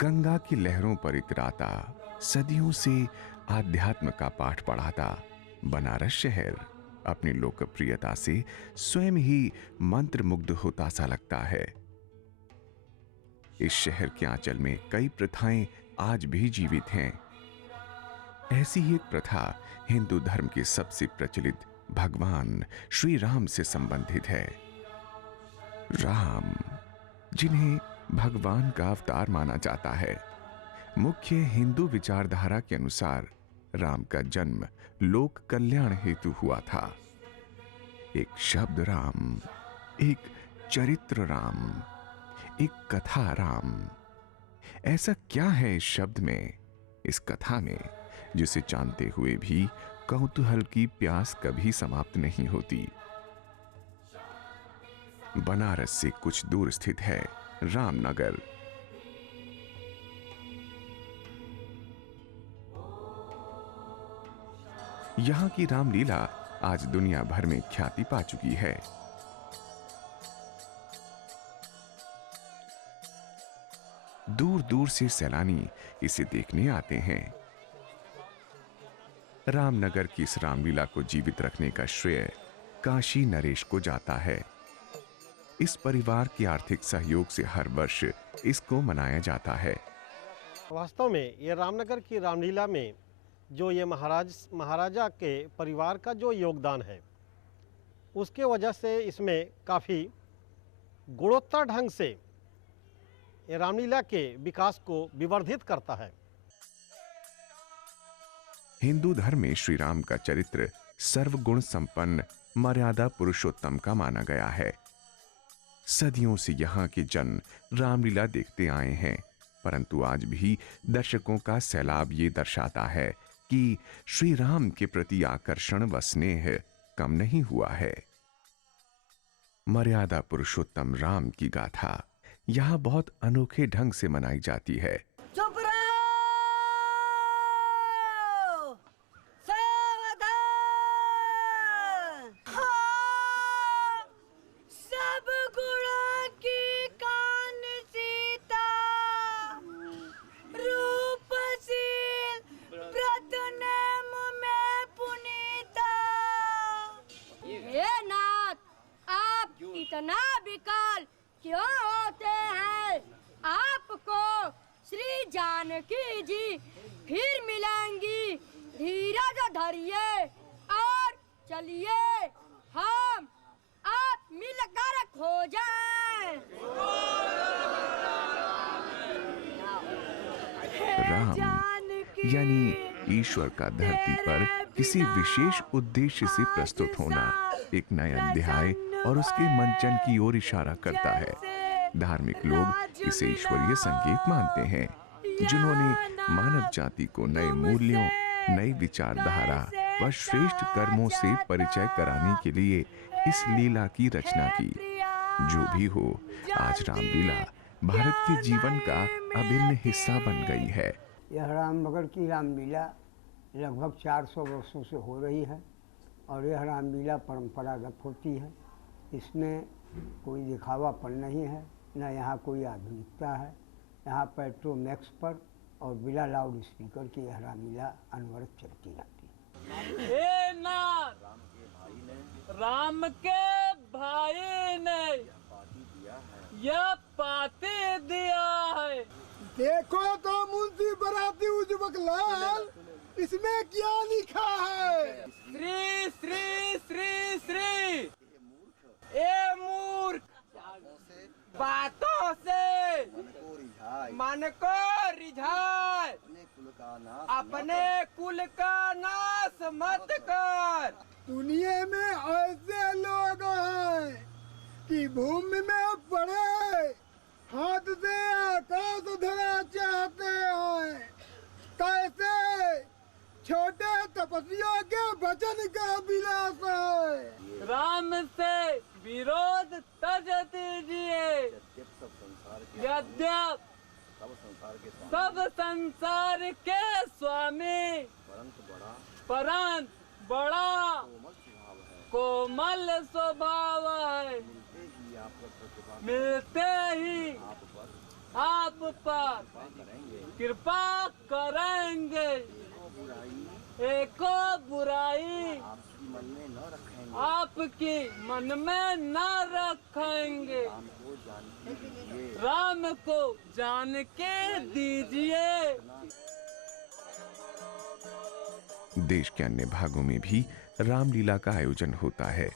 गंगा की लहरों पर इतराता, सदियों से आध्यात्म का पाठ पढ़ाता बनारस शहर अपनी लोकप्रियता से स्वयं ही मंत्रमुग्ध होता सा लगता है। इस शहर के आंचल में कई प्रथाएं आज भी जीवित हैं। ऐसी ही एक प्रथा हिंदू धर्म के सबसे प्रचलित भगवान श्री राम से संबंधित है। राम, जिन्हें भगवान का अवतार माना जाता है, मुख्य हिंदू विचारधारा के अनुसार राम का जन्म लोक कल्याण हेतु हुआ था। एक शब्द राम, एक चरित्र राम, एक कथा राम। ऐसा क्या है इस शब्द में, इस कथा में, जिसे जानते हुए भी कौतूहल की प्यास कभी समाप्त नहीं होती। बनारस से कुछ दूर स्थित है रामनगर। यहां की रामलीला आज दुनिया भर में ख्याति पा चुकी है। दूर दूर से सैलानी इसे देखने आते हैं। रामनगर की इस रामलीला को जीवित रखने का श्रेय काशी नरेश को जाता है। इस परिवार के आर्थिक सहयोग से हर वर्ष इसको मनाया जाता है। वास्तव में ये रामनगर की रामलीला में जो ये महाराजा के परिवार का जो योगदान है, उसके वजह से इसमें काफ़ी गुणोत्तर ढंग से ये रामलीला के विकास को विवर्धित करता है। हिंदू धर्म में श्री राम का चरित्र सर्वगुण संपन्न मर्यादा पुरुषोत्तम का माना गया है। सदियों से यहाँ के जन रामलीला देखते आए हैं, परंतु आज भी दर्शकों का सैलाब ये दर्शाता है कि श्री राम के प्रति आकर्षण व स्नेह कम नहीं हुआ है। मर्यादा पुरुषोत्तम राम की गाथा यहाँ बहुत अनोखे ढंग से मनाई जाती है। चुप रहो, सावधान। हाँ, सब गुणों की कान सीता, रूपशील प्रतुनेम में पुनीता। हे नाथ, आप इतना विकल क्यों होते हैं? आपको श्री जानकी जी फिर मिलेंगी। धीरज धरिए और चलिए, हम आप मिलकर खो जाएं। राम यानी ईश्वर का धरती पर किसी विशेष उद्देश्य से प्रस्तुत होना एक नया अध्याय और उसके मंचन की ओर इशारा करता है। धार्मिक लोग इसे ईश्वरीय संकेत मानते हैं, जिन्होंने मानव जाति को नए मूल्यों, नई विचारधारा व श्रेष्ठ कर्मों से परिचय कराने के लिए इस लीला की रचना की। जो भी हो, आज रामलीला भारत के जीवन का अभिन्न हिस्सा बन गई है। यह रामनगर की रामलीला लगभग 400 वर्षों से हो रही है और यह रामलीला परंपरागत होती है। इसमें कोई दिखावापन नहीं है, न यहाँ कोई आधुनिकता है। यहाँ पेट्रोमैक्स पर और बिना लाउड स्पीकर के यह रामलीला अनवरत चलती रहती है। हे नाथ, राम के भाई ने यह पाती दिया है। देखो तो मुंशी बराती उजबक लाल, इसमें क्या लिखा है? श्री श्री श्री श्री। ए मूर्ख, बातों से मन को रिझाए, अपने कुल का नाश मत कर। दुनिया में ऐसे लोग हैं कि भूमि में पड़े हाथ से आकाश धरा चाहते हैं। कैसे छोटे तपस्वियों के वचन का विलास है। राम से विरोध तज दीजिए। यद्यप सब संसार के स्वामी परंतु बड़ा कोमल स्वभाव है। मिलते ही आप पर कृपा करेंगे। एको बुराई आपकी मन में न रखेंगे। राम को जान के दीजिए। देश के अन्य भागों में भी रामलीला का आयोजन होता है,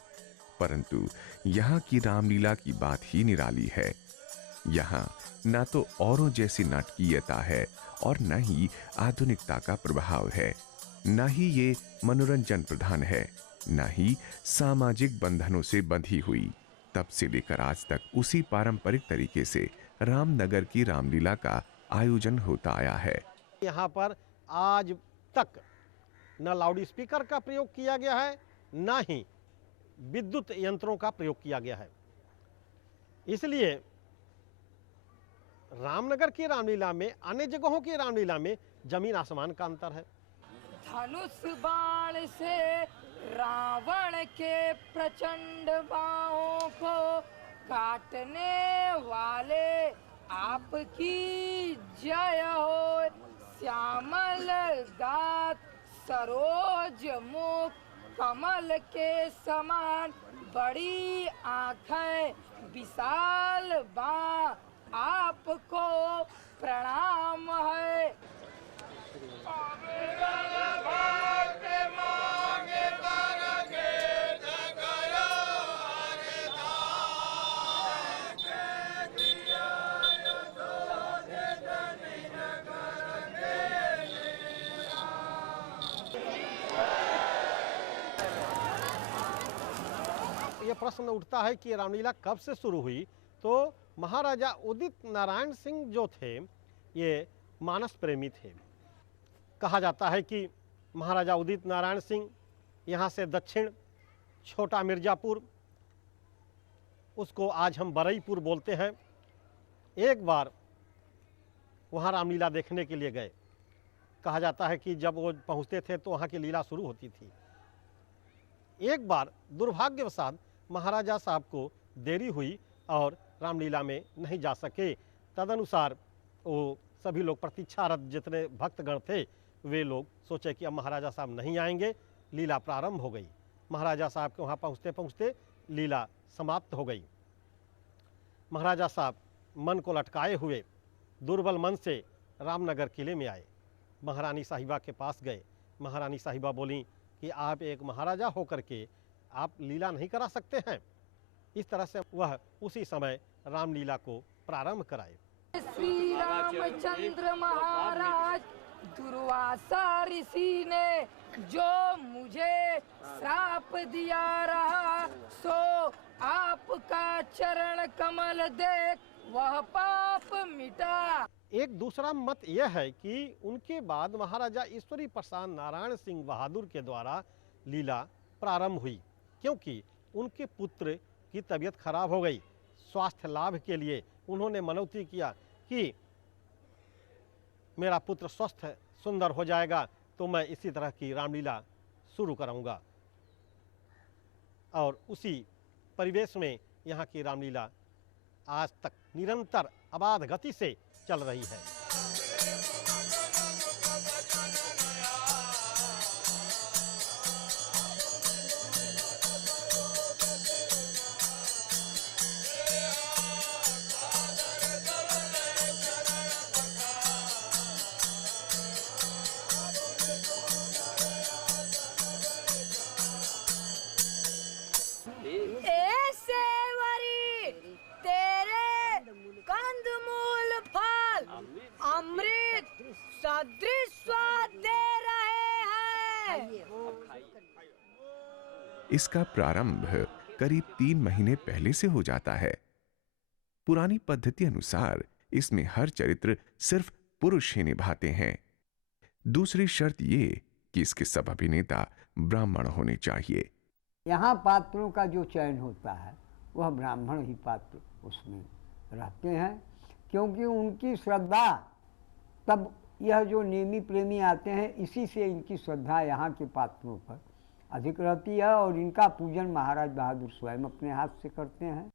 परंतु यहाँ की रामलीला की बात ही निराली है। यहाँ न तो औरों जैसी नाटकीयता है और न ही आधुनिकता का प्रभाव है, न ही ये मनोरंजन प्रधान है, न ही सामाजिक बंधनों से बंधी हुई। तब से लेकर आज तक उसी पारंपरिक तरीके से रामनगर की रामलीला का आयोजन होता आया है। यहाँ पर आज तक न लाउड स्पीकर का प्रयोग किया गया है, न ही विद्युत यंत्रों का प्रयोग किया गया है। इसलिए रामनगर की रामलीला में अन्य जगहों की रामलीला में जमीन आसमान का अंतर है। धनुष बाण से रावण के प्रचंड बाहों को काटने वाले आपकी जय हो। श्यामल दात सरोज मुख कमल के समान बड़ी आँखें विशाल बाँ आपको प्रणाम है। ये प्रश्न उठता है कि रामलीला कब से शुरू हुई, तो महाराजा उदित नारायण सिंह जो थे ये मानस प्रेमी थे। कहा जाता है कि महाराजा उदित नारायण सिंह यहाँ से दक्षिण छोटा मिर्जापुर, उसको आज हम बरईपुर बोलते हैं, एक बार वहाँ रामलीला देखने के लिए गए। कहा जाता है कि जब वो पहुँचते थे तो वहाँ की लीला शुरू होती थी। एक बार दुर्भाग्यवशात महाराजा साहब को देरी हुई और रामलीला में नहीं जा सके। तदनुसार वो सभी लोग प्रतीक्षारत जितने भक्तगण थे वे लोग सोचे कि अब महाराजा साहब नहीं आएंगे, लीला प्रारंभ हो गई। महाराजा साहब के वहाँ पहुँचते पहुँचते लीला समाप्त हो गई। महाराजा साहब मन को लटकाए हुए दुर्बल मन से रामनगर किले में आए। महारानी साहिबा के पास गए। महारानी साहिबा बोली कि आप एक महाराजा होकर के आप लीला नहीं करा सकते हैं। इस तरह से वह उसी समय रामलीला को प्रारंभ कराए। श्री रामचंद्र महाराज दुर्वासा ऋषि ने जो मुझे श्राप दिया रहा, सो आपका चरण कमल देख वह पाप मिटा। एक दूसरा मत यह है कि उनके बाद महाराजा ईश्वरी प्रसाद नारायण सिंह बहादुर के द्वारा लीला प्रारंभ हुई, क्योंकि उनके पुत्र की तबीयत खराब हो गई। स्वास्थ्य लाभ के लिए उन्होंने मनौती किया कि मेरा पुत्र स्वस्थ सुंदर हो जाएगा तो मैं इसी तरह की रामलीला शुरू कराऊंगा। और उसी परिवेश में यहाँ की रामलीला आज तक निरंतर अबाध गति से चल रही है। अमृत सदृश स्वाद दे इसका प्रारंभ करीब 3 महीने पहले से हो जाता है। पुरानी पद्धति अनुसार इसमें हर चरित्र सिर्फ पुरुष ही निभाते हैं। दूसरी शर्त ये कि इसके सब अभिनेता ब्राह्मण होने चाहिए। यहाँ पात्रों का जो चयन होता है वह ब्राह्मण ही पात्र उसमें रहते हैं, क्योंकि उनकी श्रद्धा, तब यह जो नेमी प्रेमी आते हैं इसी से इनकी श्रद्धा यहाँ के पात्रों पर अधिक रहती है और इनका पूजन महाराज बहादुर स्वयं अपने हाथ से करते हैं।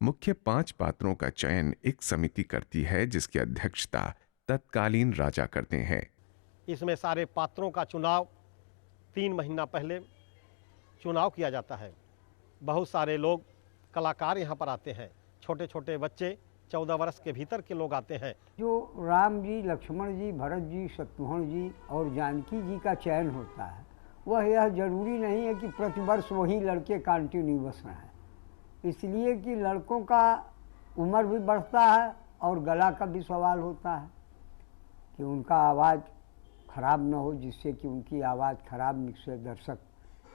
मुख्य 5 पात्रों का चयन एक समिति करती है जिसकी अध्यक्षता तत्कालीन राजा करते हैं। इसमें सारे पात्रों का चुनाव 3 महीना पहले चुनाव किया जाता है। बहुत सारे लोग कलाकार यहाँ पर आते हैं, छोटे छोटे बच्चे 14 वर्ष के भीतर के लोग आते हैं। जो राम जी, लक्ष्मण जी, भरत जी, शत्रुघ्न जी और जानकी जी का चयन होता है वह यह जरूरी नहीं है कि प्रतिवर्ष वही लड़के कंटिन्यूअस रहें, इसलिए कि लड़कों का उम्र भी बढ़ता है और गला का भी सवाल होता है कि उनका आवाज़ खराब न हो, जिससे कि उनकी आवाज़ खराब से दर्शक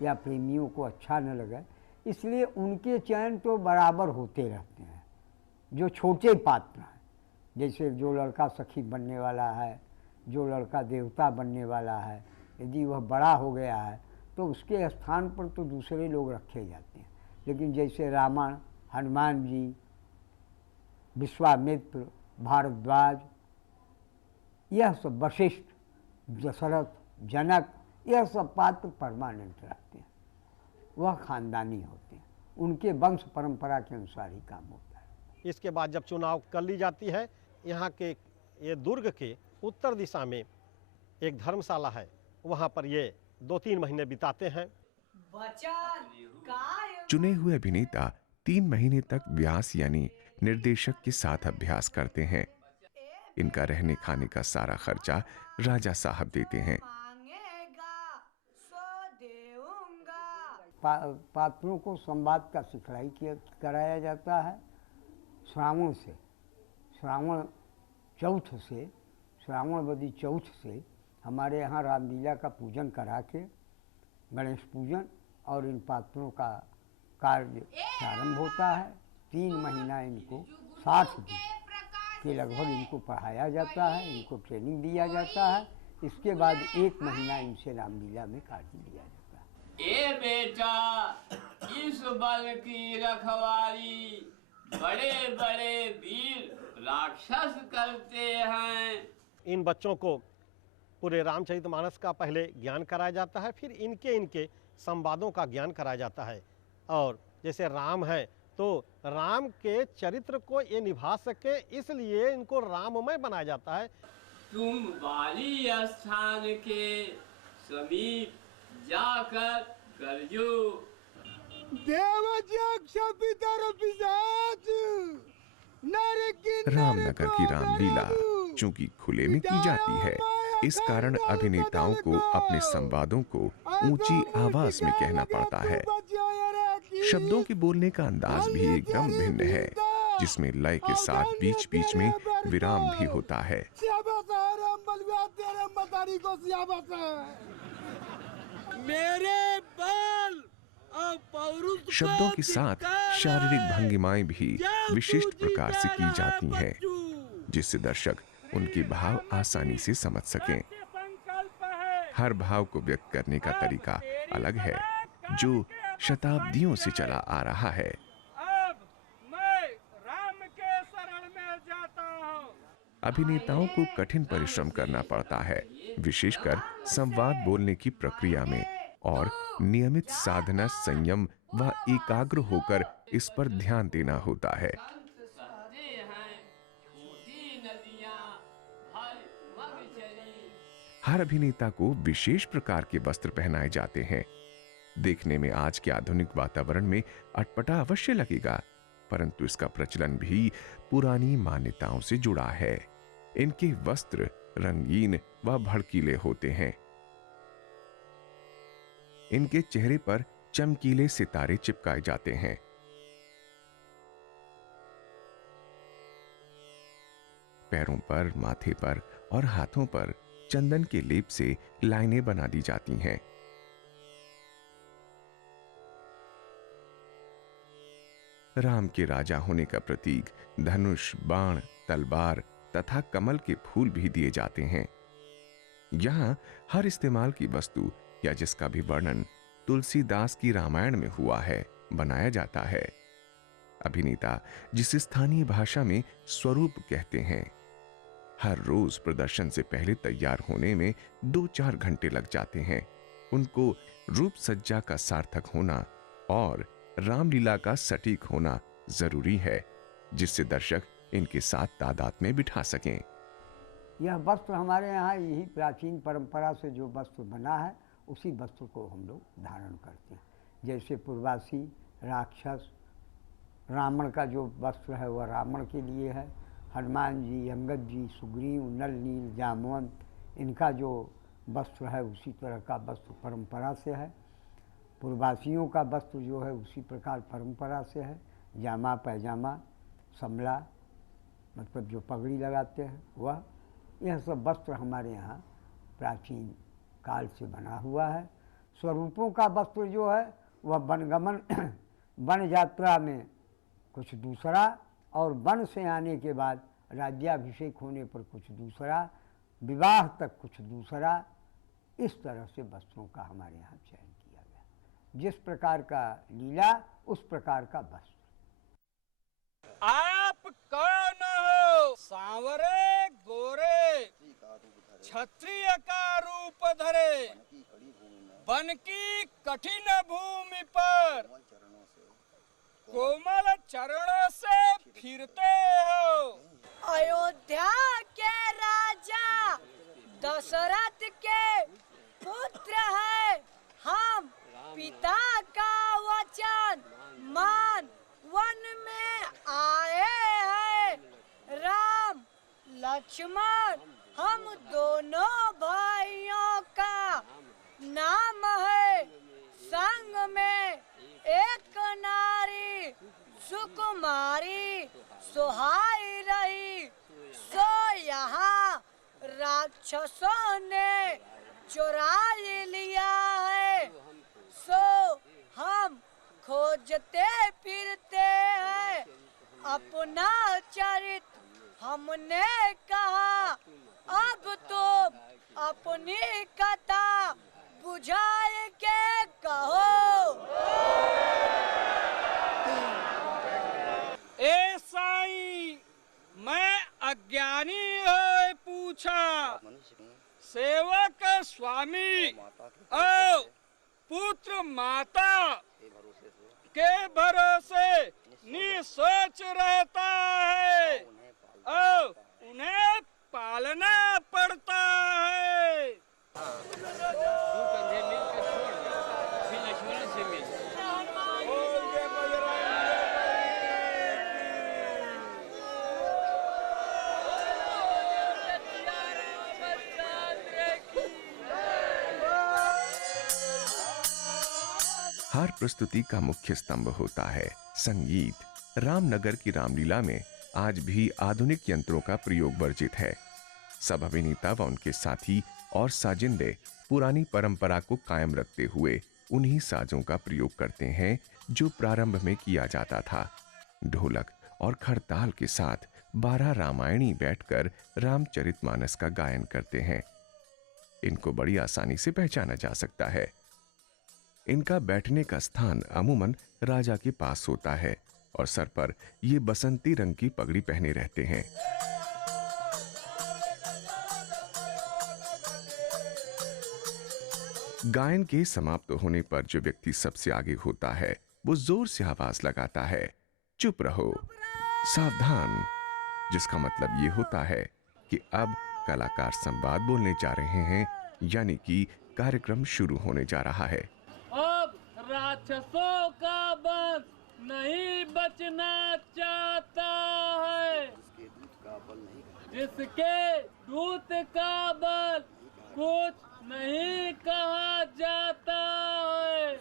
या प्रेमियों को अच्छा न लगे, इसलिए उनके चयन तो बराबर होते रहते हैं। जो छोटे पात्र हैं, जैसे जो लड़का सखी बनने वाला है, जो लड़का देवता बनने वाला है, यदि वह बड़ा हो गया है तो उसके स्थान पर तो दूसरे लोग रखे जाते हैं। लेकिन जैसे रावण, हनुमान जी, विश्वामित्र, भारद्वाज, यह सब वशिष्ठ, दशरथ, जनक, यह सब पात्र परमानेंट रहते हैं, वह खानदानी होते हैं, उनके वंश परंपरा के अनुसार ही काम होता है। इसके बाद जब चुनाव कर ली जाती है, यहाँ के ये दुर्ग के उत्तर दिशा में एक धर्मशाला है, वहाँ पर ये 2-3 महीने बिताते हैं। चुने हुए अभिनेता 3 महीने तक व्यास यानी निर्देशक के साथ अभ्यास करते हैं। इनका रहने खाने का सारा खर्चा राजा साहब देते हैं। पात्रों को संवाद का सिखलाई कराया जाता है। श्रावण से, श्रावण चौथ से, श्रावणवदी चौथ से हमारे यहाँ रामलीला का पूजन करा के गणेश पूजन और इन पात्रों का कार्य प्रारंभ होता है। 3 महीना इनको 60 दिन के लगभग इनको पढ़ाया जाता है, इनको ट्रेनिंग दिया जाता है। इसके बाद 1 महीना इनसे रामलीला में कार्य लिया जाता है। ए बेटा, इस बल की रखवाली बड़े बड़े वीर राक्षस करते हैं। इन बच्चों को पूरे रामचरितमानस का पहले ज्ञान कराया जाता है, फिर इनके संवादों का ज्ञान कराया जाता है। और जैसे राम है तो राम के चरित्र को ये निभा सके, इसलिए इनको राममय बनाया जाता है। तुम बाली स्थान के समीप जाकर करजो। रामनगर की रामलीला चूंकि खुले में की जाती है, इस कारण अभिनेताओं को अपने संवादों को ऊंची आवाज में कहना पड़ता है। शब्दों के बोलने का अंदाज भी एकदम भिन्न है, जिसमें लय के साथ बीच बीच में विराम भी होता है। मेरे बल शब्दों के साथ शारीरिक भंगिमाएं भी विशिष्ट प्रकार से की जाती हैं, जिससे दर्शक उनके भाव आसानी से समझ सकें। हर भाव को व्यक्त करने का तरीका अलग है, जो शताब्दियों से चला आ रहा है। अब मैं राम के शरण में जाता हूं। अभिनेताओं को कठिन परिश्रम करना पड़ता है, विशेषकर संवाद बोलने की प्रक्रिया में, और नियमित साधना, संयम व एकाग्र होकर इस पर ध्यान देना होता है। हर अभिनेता को विशेष प्रकार के वस्त्र पहनाए जाते हैं। देखने में आज के आधुनिक वातावरण में अटपटा अवश्य लगेगा, परंतु इसका प्रचलन भी पुरानी मान्यताओं से जुड़ा है। इनके वस्त्र रंगीन व भड़कीले होते हैं। इनके चेहरे पर चमकीले सितारे चिपकाए जाते हैं। पैरों पर, माथे पर और हाथों पर चंदन के लेप से लाइनें बना दी जाती हैं। राम के राजा होने का प्रतीक धनुष, बाण, तलवार तथा कमल के फूल भी दिए जाते हैं। यहां हर इस्तेमाल की वस्तु या जिसका भी वर्णन तुलसीदास की रामायण में हुआ है बनाया जाता है। अभिनेता जिसे स्थानीय भाषा में स्वरूप कहते हैं, हर रोज प्रदर्शन से पहले तैयार होने में 2-4 घंटे लग जाते हैं। उनको रूप सज्जा का सार्थक होना और रामलीला का सटीक होना जरूरी है, जिससे दर्शक इनके साथ तादाद में बिठा सकें। यह वस्त्र हमारे यहाँ यही प्राचीन परंपरा से जो वस्त्र बना है उसी वस्त्र को हम लोग धारण करते हैं। जैसे पूर्वासी, राक्षस, रावण का जो वस्त्र है वह रावण के लिए है। हनुमान जी, अंगद जी, सुग्रीव, नल, नील, जामवंत, इनका जो वस्त्र है उसी तरह का वस्त्र परंपरा से है। पूर्वासियों का वस्त्र जो है उसी प्रकार परंपरा से है। जामा, पैजामा, समला, मतलब जो पगड़ी लगाते हैं वह, यह सब वस्त्र हमारे यहाँ प्राचीन काल से बना हुआ है। स्वरूपों का वस्त्र जो है वह वनगमन वन यात्रा में कुछ दूसरा, और वन से आने के बाद राज्याभिषेक होने पर कुछ दूसरा, विवाह तक कुछ दूसरा, इस तरह से वस्त्रों का हमारे यहाँ चयन किया गया। जिस प्रकार का लीला उस प्रकार का वस्त्र। आप कौन हो? सांवरे गोरे क्षत्रिय का रूप धरे, वन की कठिन भूमि पर कोमल चरणों से फिरते हो। अयोध्या के राजा दशरथ के पुत्र है हम, पिता का वचन मान वन में आए हैं। राम लक्ष्मण हम दोनों भाइयों का नाम है। संग में एक नारी सुकुमारी सुहाई रही, सो यहाँ राक्षसों ने चुरा लिया है। सो हम खोजते फिरते हैं अपना चरित्र। हमने कहा अब तो अपनी कथा बुझाए के कहो। ए साईं, मैं अज्ञानी हो पूछा, सेवक स्वामी और पुत्र माता के भरोसे निसोच रहता है और उन्हें पालना पड़ता है। हर प्रस्तुति का मुख्य स्तंभ होता है संगीत। रामनगर की रामलीला में आज भी आधुनिक यंत्रों का प्रयोग वर्जित है। सब अभिनेता व उनके साथी और साजिंदे पुरानी परंपरा को कायम रखते हुए उन्हीं साजों का प्रयोग करते हैं जो प्रारंभ में किया जाता था। ढोलक और खड़ताल के साथ 12 रामायणी बैठकर रामचरितमानस का गायन करते हैं। इनको बड़ी आसानी से पहचाना जा सकता है। इनका बैठने का स्थान अमूमन राजा के पास होता है और सर पर ये बसंती रंग की पगड़ी पहने रहते हैं। गायन के समाप्त होने पर जो व्यक्ति सबसे आगे होता है वो जोर से आवाज लगाता है, चुप रहो, सावधान, जिसका मतलब ये होता है कि अब कलाकार संवाद बोलने जा रहे हैं, यानी कि कार्यक्रम शुरू होने जा रहा है। अब राक्षसों का वंश नहीं बचना चाहता है, जिसके दूत का बल कुछ नहीं कहा जाता है।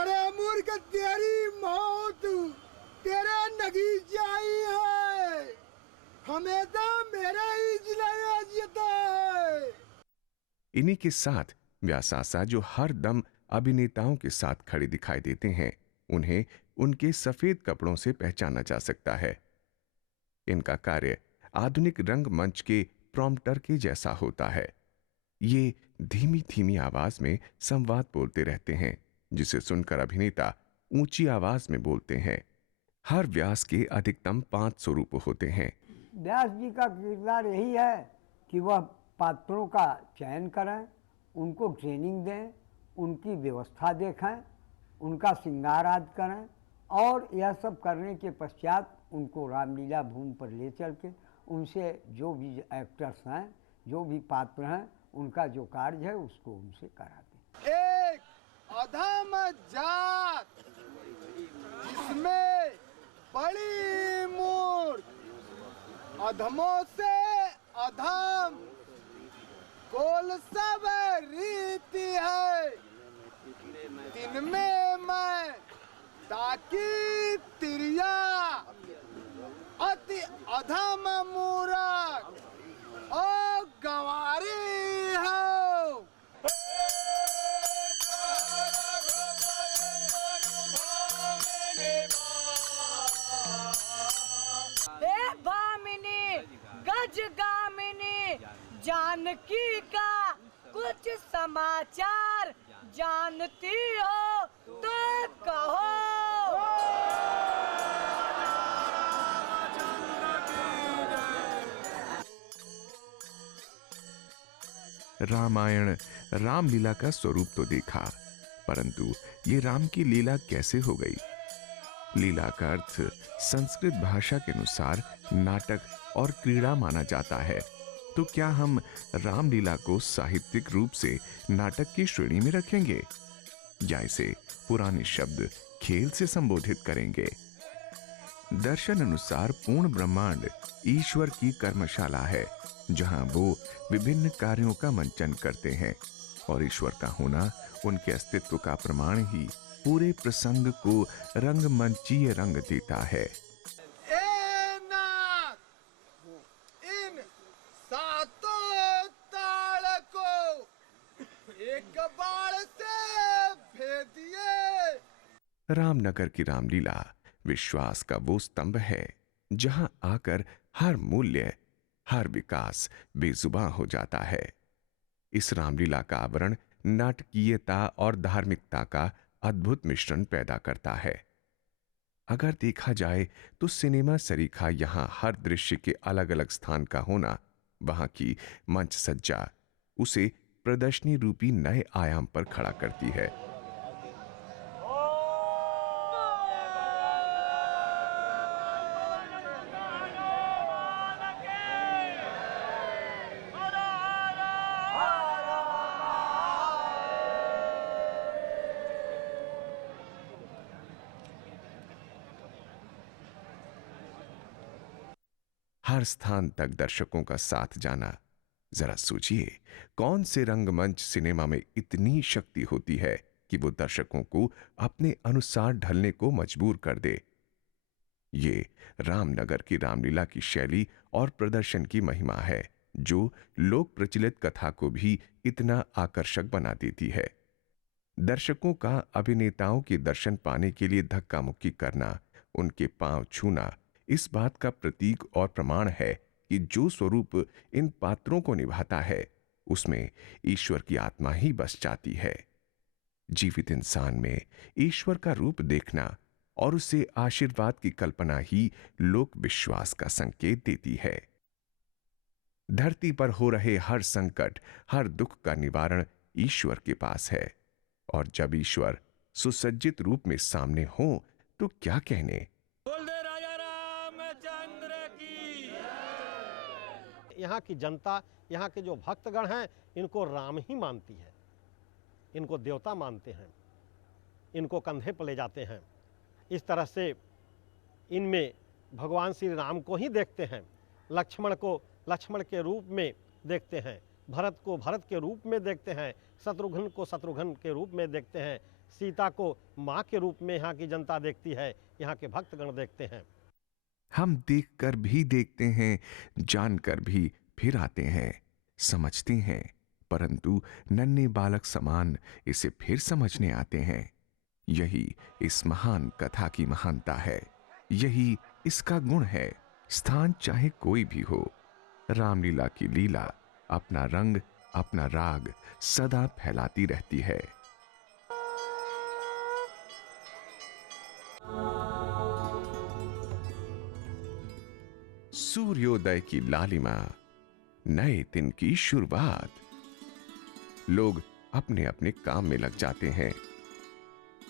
अरे मूर्ख, तेरी मौत तेरे नगीचे आई है, हमेशा मेरा ही जिलाया जीता है। इन्हीं के साथ व्यासासा जो हर दम अभिनेताओं के साथ खड़े दिखाई देते हैं, उन्हें उनके सफेद कपड़ों से पहचाना जा सकता है। इनका कार्य आधुनिक रंगमंच के प्रॉम्प्टर के जैसा होता है। ये धीमी धीमी आवाज में संवाद बोलते रहते हैं, जिसे सुनकर अभिनेता ऊंची आवाज में बोलते हैं। हर व्यास के अधिकतम 5 स्वरूप होते हैं। व्यास जी का किरदार यही है कि वह पात्रों का चयन करें, उनको ट्रेनिंग दें, उनकी व्यवस्था देखें, उनका श्रृंगार आदि करें, और यह सब करने के पश्चात उनको रामलीला भूमि पर ले चल के उनसे जो भी एक्टर्स हैं, जो भी पात्र हैं, उनका जो कार्य है उसको उनसे करा दें। एक अधम जात जिसमें बड़ी मूर्ख, अधमों से अधम कोल सब रीति है, तिनमें मैं ताकि तिरिया अति अधम मूरख ओ गंवारी हो। हे भामिनी गजगामिनी, जानकी का कुछ समाचार जानती हो तो कहो। रामायण रामलीला का स्वरूप तो देखा, परंतु ये राम की लीला कैसे हो गई? लीला का अर्थ संस्कृत भाषा के अनुसार नाटक और क्रीड़ा माना जाता है। तो क्या हम रामलीला को साहित्यिक रूप से नाटक की श्रेणी में रखेंगे, या इसे पुराने शब्द खेल से संबोधित करेंगे? दर्शन अनुसार पूर्ण ब्रह्मांड ईश्वर की कर्मशाला है, जहां वो विभिन्न कार्यों का मंचन करते हैं, और ईश्वर का होना उनके अस्तित्व का प्रमाण ही पूरे प्रसंग को रंगमंचीय रंग देता है। ए नाथ, इन सातों ताल को एक बार से भेदिए। रामनगर की रामलीला विश्वास का वो स्तंभ है, जहां आकर हर मूल्य, हर विकास बेजुबां हो जाता है। इस रामलीला का आवरण नाटकीयता और धार्मिकता का अद्भुत मिश्रण पैदा करता है। अगर देखा जाए तो सिनेमा सरीखा यहां हर दृश्य के अलग अलग स्थान का होना, वहां की मंच सज्जा उसे प्रदर्शनी रूपी नए आयाम पर खड़ा करती है। हर स्थान तक दर्शकों का साथ जाना। जरा सोचिए, कौन से रंगमंच सिनेमा में इतनी शक्ति होती है कि वो दर्शकों को अपने अनुसार ढलने को मजबूर कर दे? ये रामनगर की रामलीला की शैली और प्रदर्शन की महिमा है, जो लोक प्रचलित कथा को भी इतना आकर्षक बना देती है। दर्शकों का अभिनेताओं के दर्शन पाने के लिए धक्का मुक्की करना, उनके पांव छूना, इस बात का प्रतीक और प्रमाण है कि जो स्वरूप इन पात्रों को निभाता है, उसमें ईश्वर की आत्मा ही बस जाती है। जीवित इंसान में ईश्वर का रूप देखना और उसे आशीर्वाद की कल्पना ही लोक विश्वास का संकेत देती है। धरती पर हो रहे हर संकट, हर दुख का निवारण ईश्वर के पास है, और जब ईश्वर सुसज्जित रूप में सामने हो तो क्या कहने। बोल दे राजा रामचंद्र की। यहाँ की जनता, यहाँ के जो भक्तगण हैं, इनको राम ही मानती है, इनको देवता मानते हैं, इनको कंधे पर ले जाते हैं। इस तरह से इनमें भगवान श्री राम को ही देखते हैं, लक्ष्मण को लक्ष्मण के रूप में देखते हैं, भरत को भरत के रूप में देखते हैं, शत्रुघ्न को शत्रुघ्न के रूप में देखते हैं, सीता को माँ के रूप में यहाँ की जनता देखती है, यहाँ के भक्तगण देखते हैं। हम देखकर भी देखते हैं, जानकर भी फिर आते हैं, समझते हैं, परंतु नन्हे बालक समान इसे फिर समझने आते हैं। यही इस महान कथा की महानता है, यही इसका गुण है। स्थान चाहे कोई भी हो, रामलीला की लीला अपना रंग, अपना राग सदा फैलाती रहती है। सूर्योदय की लालिमा, नए दिन की शुरुआत। लोग अपने अपने काम में लग जाते हैं,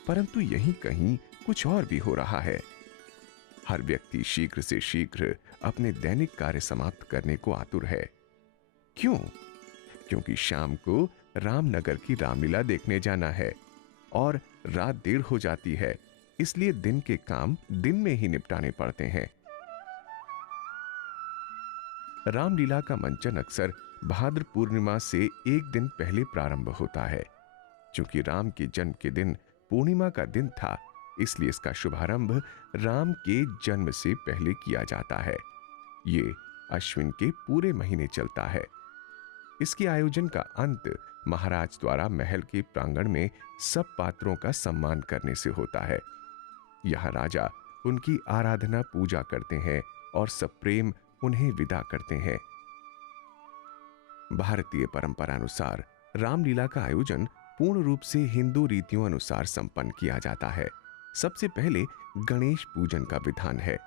परंतु यहीं कहीं कुछ और भी हो रहा है। हर व्यक्ति शीघ्र से शीघ्र अपने दैनिक कार्य समाप्त करने को आतुर है। क्यों? क्योंकि शाम को रामनगर की रामलीला देखने जाना है और रात देर हो जाती है, इसलिए दिन के काम दिन में ही निपटाने पड़ते हैं। रामलीला का मंचन अक्सर भाद्र पूर्णिमा से एक दिन पहले प्रारंभ होता है। चूंकि राम के जन्म के दिन पूर्णिमा का दिन था, इसलिए इसका शुभारंभ राम के जन्म से पहले किया जाता है। ये अश्विन के पूरे महीने चलता है। इसके आयोजन का अंत महाराज द्वारा महल के प्रांगण में सब पात्रों का सम्मान करने से होता है। यहां राजा उनकी आराधना पूजा करते हैं और सब प्रेम उन्हें विदा करते हैं। भारतीय परंपरा अनुसार रामलीला का आयोजन पूर्ण रूप से हिंदू रीतियों अनुसार संपन्न किया जाता है। सबसे पहले गणेश पूजन का विधान है,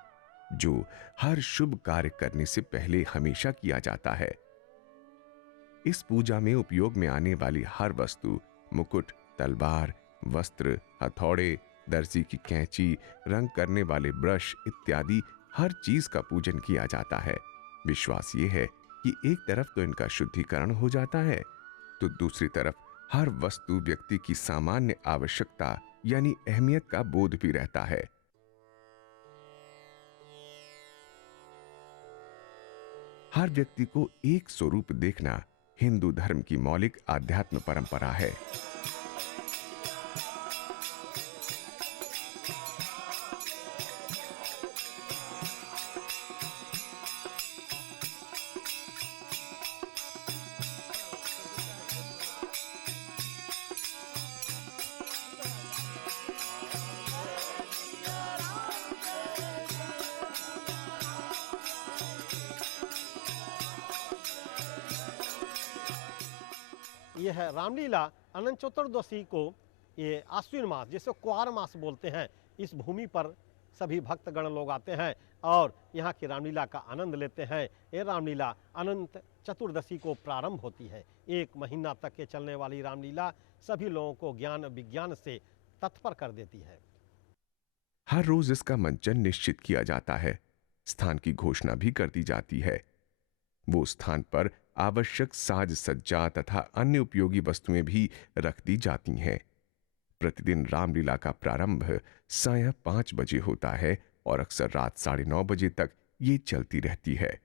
जो हर शुभ कार्य करने से पहले हमेशा किया जाता है। इस पूजा में उपयोग में आने वाली हर वस्तु, मुकुट, तलवार, वस्त्र, हथौड़े, दर्जी की कैंची, रंग करने वाले ब्रश इत्यादि हर चीज का पूजन किया जाता है। विश्वास ये है कि एक तरफ तो इनका शुद्धिकरण हो जाता है, तो दूसरी तरफ हर वस्तु व्यक्ति की सामान्य आवश्यकता यानी अहमियत का बोध भी रहता है। हर व्यक्ति को एक स्वरूप देखना हिंदू धर्म की मौलिक आध्यात्म परंपरा है। ये है रामलीला अनंत चतुर्दशी को, ये आश्विन मास जिसे क्वार मास बोलते हैं, इस भूमि पर सभी भक्तगण लोग आते हैं और यहाँ की रामलीला का आनंद लेते हैं। ये रामलीला अनंत चतुर्दशी को प्रारंभ होती है। एक महीना तक के चलने वाली रामलीला सभी लोगों को ज्ञान विज्ञान से तत्पर कर देती है। हर रोज इसका मंचन निश्चित किया जाता है, स्थान की घोषणा भी कर दी जाती है। वो स्थान पर आवश्यक साज सज्जा तथा अन्य उपयोगी वस्तुएं भी रख दी जाती हैं। प्रतिदिन रामलीला का प्रारंभ सायं 5 बजे होता है और अक्सर रात 9:30 बजे तक ये चलती रहती है।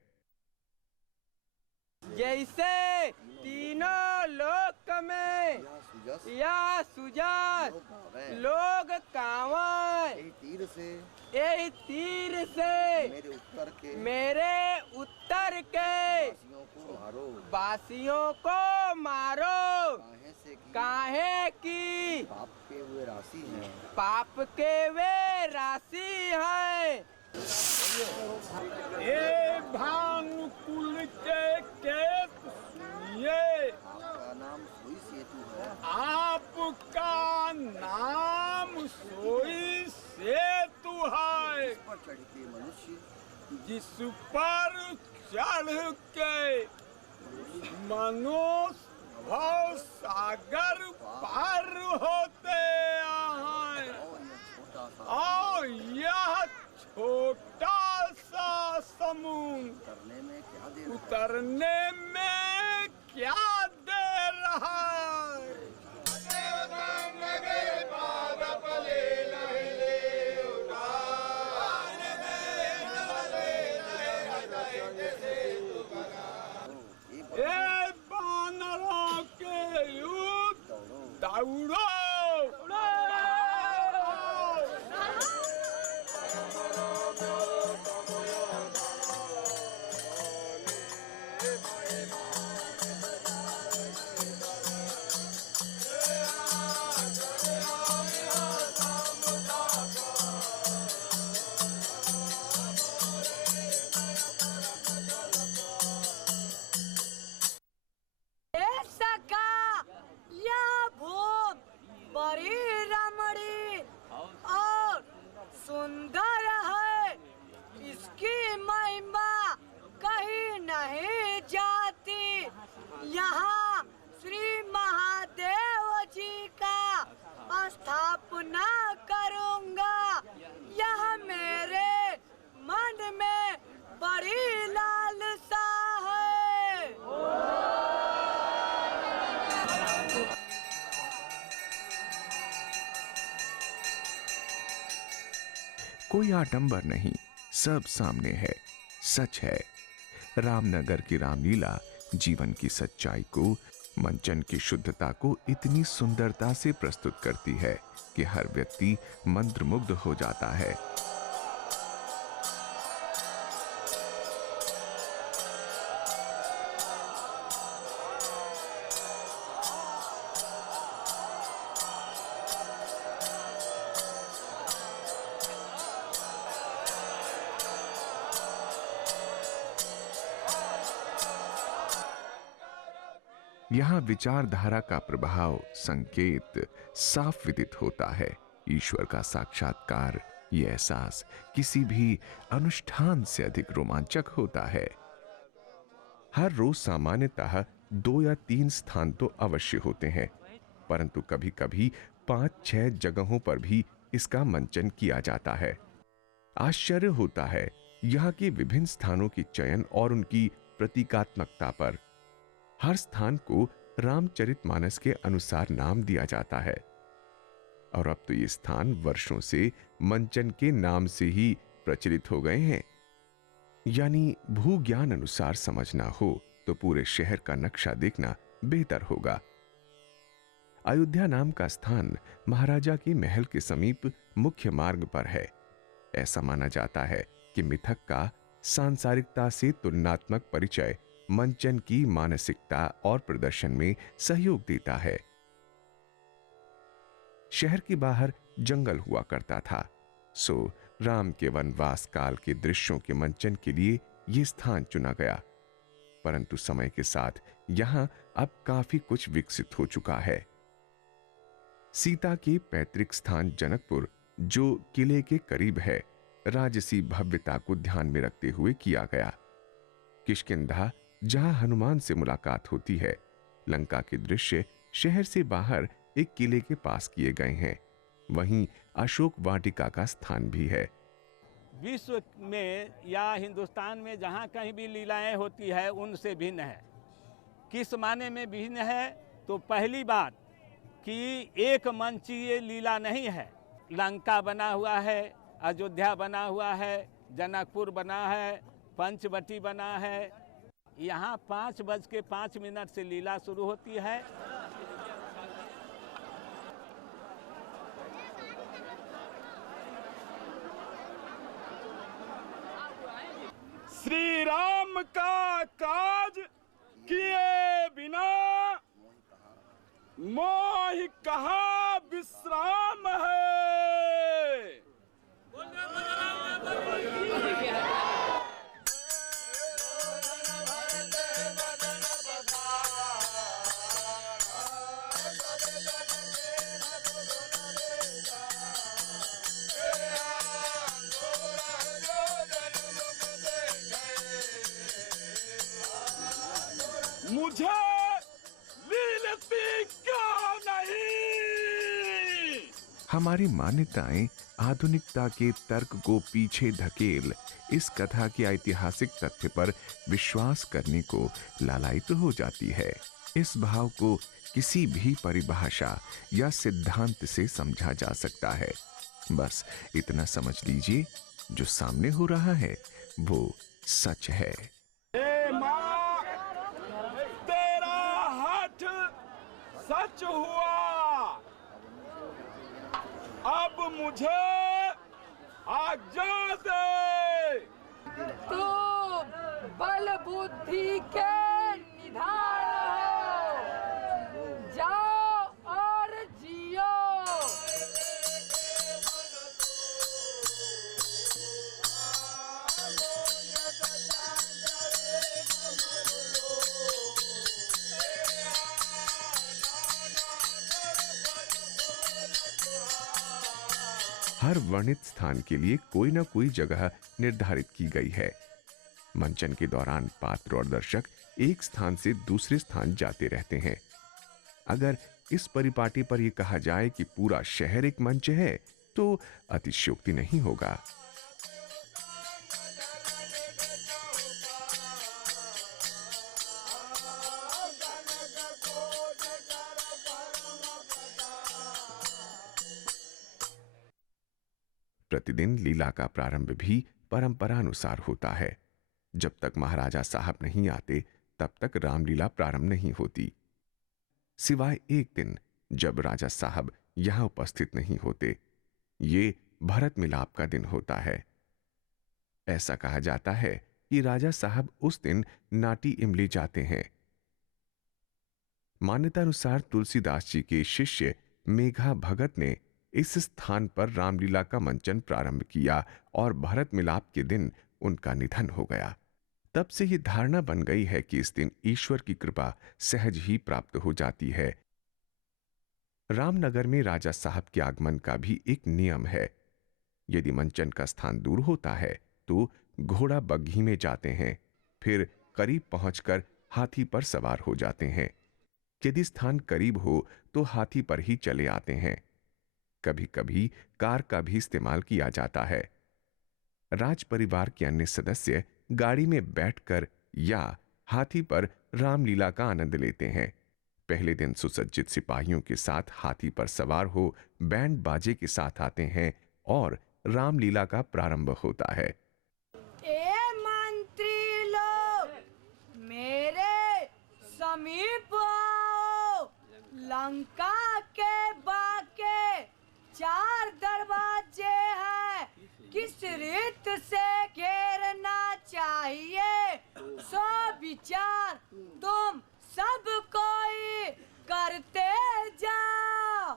जैसे तीनों लोक में या सुजात लोग कांवर यही तीर से मेरे उत्तर के वासियों को मारो, काहे की पाप के वे राशि है। ए भानुकुल के केत सुनिए, आपका नाम सोई सेतु है, जिस पर चढ़ के मनुष्य भव सागर पार होते हैं और यह छोटा सा समुद्र उतरने कोई आडंबर नहीं, सब सामने है, सच है। रामनगर की रामलीला जीवन की सच्चाई को, मंचन की शुद्धता को इतनी सुंदरता से प्रस्तुत करती है कि हर व्यक्ति मंत्रमुग्ध हो जाता है। यहां विचारधारा का प्रभाव, संकेत साफ विदित होता है। ईश्वर का साक्षात्कार, ये एहसास किसी भी अनुष्ठान से अधिक रोमांचक होता है। हर रोज सामान्यतः 2 या 3 स्थान तो अवश्य होते हैं, परंतु कभी-कभी 5-6 जगहों पर भी इसका मंचन किया जाता है। आश्चर्य होता है यहाँ के विभिन्न स्थानों की चयन और उनकी प्रतीकात्मकता पर। हर स्थान को रामचरितमानस के अनुसार नाम दिया जाता है और अब तो ये स्थान वर्षों से मंचन के नाम से ही प्रचलित हो गए हैं। यानी भूज्ञान अनुसार समझना हो तो पूरे शहर का नक्शा देखना बेहतर होगा। अयोध्या नाम का स्थान महाराजा के महल के समीप मुख्य मार्ग पर है। ऐसा माना जाता है कि मिथक का सांसारिकता से तुलनात्मक परिचय मंचन की मानसिकता और प्रदर्शन में सहयोग देता है। शहर के बाहर जंगल हुआ करता था, सो राम के वनवास काल के दृश्यों के मंचन के लिए यह स्थान चुना गया। परंतु समय के साथ यहां अब काफी कुछ विकसित हो चुका है। सीता के पैतृक स्थान जनकपुर, जो किले के करीब है, राजसी भव्यता को ध्यान में रखते हुए किया गया। किष्किंधा, जहां हनुमान से मुलाकात होती है, लंका के दृश्य शहर से बाहर एक किले के पास किए गए हैं। वहीं अशोक वाटिका का स्थान भी है। विश्व में या हिंदुस्तान में जहाँ कहीं भी लीलाएं होती है उनसे भिन्न है। किस माने में भिन्न है? तो पहली बात कि एक मंचीय लीला नहीं है। लंका बना हुआ है, अयोध्या बना हुआ है, जनकपुर बना है, पंचवटी बना है। यहाँ 5:05 से लीला शुरू होती है। श्री राम का काज किए बिना मोह कहाँ विश्राम है। मुझे लीलती क्यों नहीं। हमारी मान्यताएं आधुनिकता के तर्क को पीछे धकेल इस कथा के ऐतिहासिक तथ्य पर विश्वास करने को लालायित हो जाती है। इस भाव को किसी भी परिभाषा या सिद्धांत से समझा जा सकता है। बस इतना समझ लीजिए, जो सामने हो रहा है वो सच है। सच हुआ, अब मुझे आज्ञा दे। तो बल बुद्धि के निधान हो, जाओ और जियो। हर वर्णित स्थान के लिए कोई ना कोई जगह निर्धारित की गई है। मंचन के दौरान पात्र और दर्शक एक स्थान से दूसरे स्थान जाते रहते हैं। अगर इस परिपाटी पर यह कहा जाए कि पूरा शहर एक मंच है, तो अतिशयोक्ति नहीं होगा। प्रतिदिन लीला का प्रारंभ भी परंपरानुसार होता है। जब तक महाराजा साहब नहीं आते तब तक रामलीला प्रारंभ नहीं होती, सिवाय एक दिन जब राजा साहब यहां उपस्थित नहीं होते। ये भरत मिलाप का दिन होता है। ऐसा कहा जाता है कि राजा साहब उस दिन नाटी इमली जाते हैं। मान्यतानुसार तुलसीदास जी के शिष्य मेघा भगत ने इस स्थान पर रामलीला का मंचन प्रारंभ किया और भरत मिलाप के दिन उनका निधन हो गया। तब से यह धारणा बन गई है कि इस दिन ईश्वर की कृपा सहज ही प्राप्त हो जाती है। रामनगर में राजा साहब के आगमन का भी एक नियम है। यदि मंचन का स्थान दूर होता है तो घोड़ा बग्घी में जाते हैं, फिर करीब पहुंचकर हाथी पर सवार हो जाते हैं। यदि स्थान करीब हो तो हाथी पर ही चले आते हैं। कभी कभी कार का भी इस्तेमाल किया जाता है। राज परिवार के अन्य सदस्य गाड़ी में बैठकर या हाथी पर रामलीला का आनंद लेते हैं। पहले दिन सुसज्जित सिपाहियों के साथ हाथी पर सवार हो बैंड बाजे के साथ आते हैं और रामलीला का प्रारंभ होता है। ए मंत्री लोग, मेरे समीप आओ। लंका के बाके 4 दरवाजे हैं। किस रीत से घेरना चाहिए सो विचार तुम सब कोई करते जाओ।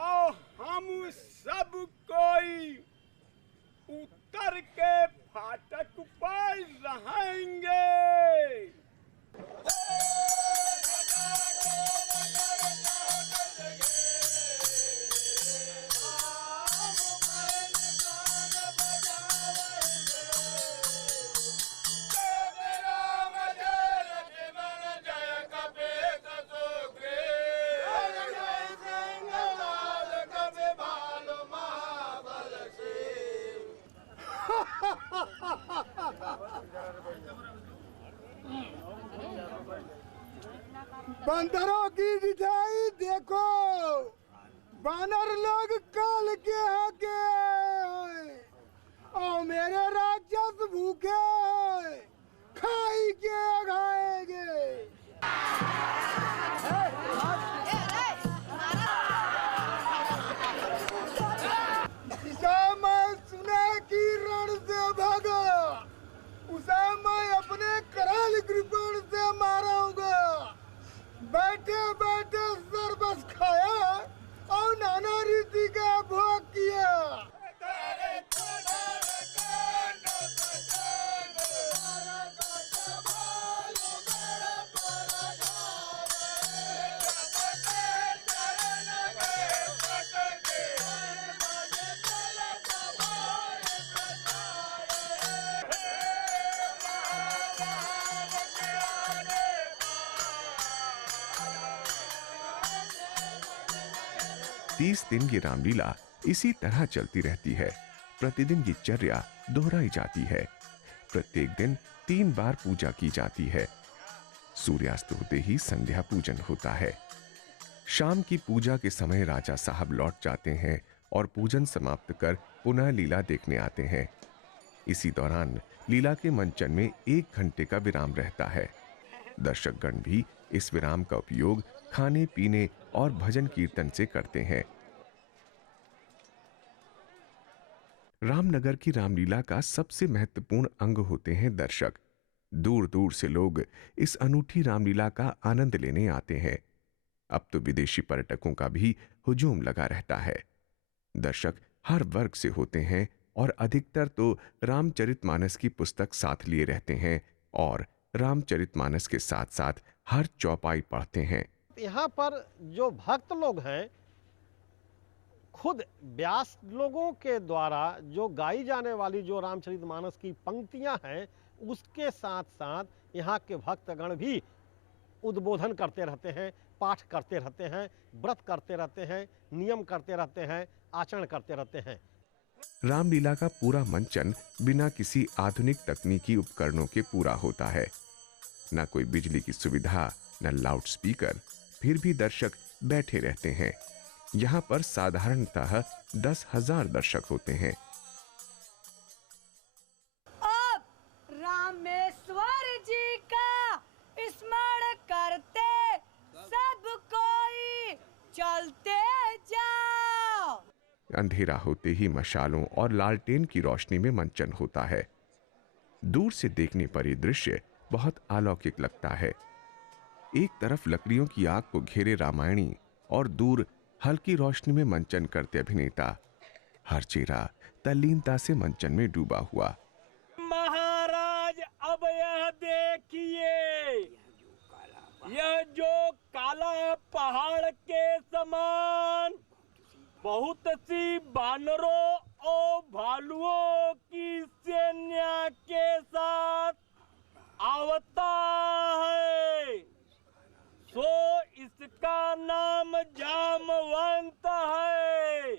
और हम सब कोई उत्तर के फाटक पर रहेंगे। बंदरों की रिझाई देखो, बानर लोग काल के आगे हैं और मेरे राक्षस भूखे खाई के खाएंगे। जिसे मैं सुने की रण से भागा, उसे मैं अपने कराल कृपण से मारूंगा। बैठे बैठे सरबस खाया और नाना रीति का भोग किया। तीस दिन की रामलीला इसी तरह चलती रहती है। प्रतिदिन की चर्या दोहराई जाती है। प्रत्येक दिन 3 बार पूजा की जाती है। सूर्यास्त होते ही संध्या पूजन होता है। शाम की पूजा के समय राजा साहब लौट जाते हैं और पूजन समाप्त कर पुनः लीला देखने आते हैं। इसी दौरान लीला के मंचन में 1 घंटे का विराम रहता है। दर्शकगण भी इस विराम का उपयोग खाने पीने और भजन कीर्तन से करते हैं। रामनगर की रामलीला का सबसे महत्वपूर्ण अंग होते हैं दर्शक। दूर दूर से लोग इस अनूठी रामलीला का आनंद लेने आते हैं। अब तो विदेशी पर्यटकों का भी हुजूम लगा रहता है। दर्शक हर वर्ग से होते हैं और अधिकतर तो रामचरितमानस की पुस्तक साथ लिए रहते हैं और रामचरितमानस के साथ साथ हर चौपाई पढ़ते हैं। यहाँ पर जो भक्त लोग हैं, खुद व्यास लोगों के द्वारा जो गाई जाने वाली जो रामचरितमानस की पंक्तियां हैं, उसके साथ साथ यहाँ के भक्तगण भी उद्बोधन करते रहते हैं, पाठ करते रहते हैं, व्रत करते रहते हैं, नियम करते रहते हैं, आचरण करते रहते हैं। रामलीला का पूरा मंचन बिना किसी आधुनिक तकनीकी उपकरणों के पूरा होता है। न कोई बिजली की सुविधा, न लाउडस्पीकर, फिर भी दर्शक बैठे रहते हैं। यहाँ पर साधारणतः 10,000 दर्शक होते हैं। अंधेरा होते ही मशालों और लालटेन की रोशनी में मंचन होता है। दूर से देखने पर यह दृश्य बहुत अलौकिक लगता है। एक तरफ लकड़ियों की आग को घेरे रामायणी और दूर हल्की रोशनी में मंचन करते अभिनेता, हर चेहरा तल्लीनता से मंचन में डूबा हुआ। महाराज अब यह देखिए, यह जो काला पहाड़ के समान बहुत सी बानरों और भालुओं की सेना के साथ आवता है, सो इसका नाम जामवंत है।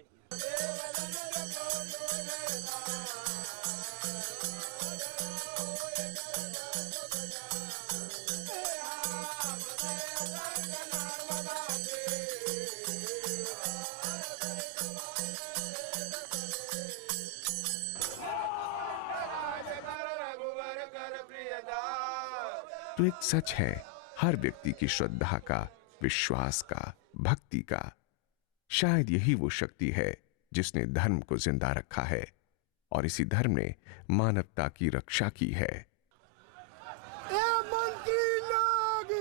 तो एक सच है, हर व्यक्ति की श्रद्धा का, विश्वास का, भक्ति का। शायद यही वो शक्ति है जिसने धर्म को जिंदा रखा है और इसी धर्म ने मानवता की रक्षा की है। ए मंत्री लोग,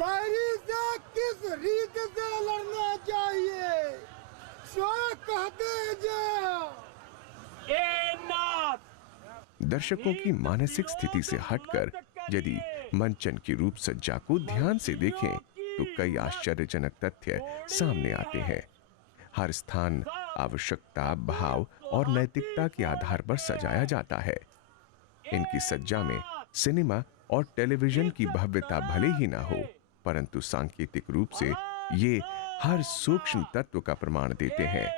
बैरी से किस रीत से लड़ना चाहिए, सो कहते जाओ। ए नाथ, दर्शकों की मानसिक स्थिति से हटकर यदि मंचन की रूप सज्जा को ध्यान से देखें तो कई आश्चर्यजनक तथ्य सामने आते हैं। हर स्थान आवश्यकता, भाव और नैतिकता के आधार पर सजाया जाता है। इनकी सज्जा में सिनेमा और टेलीविजन की भव्यता भले ही ना हो, परंतु सांकेतिक रूप से ये हर सूक्ष्म तत्व का प्रमाण देते हैं,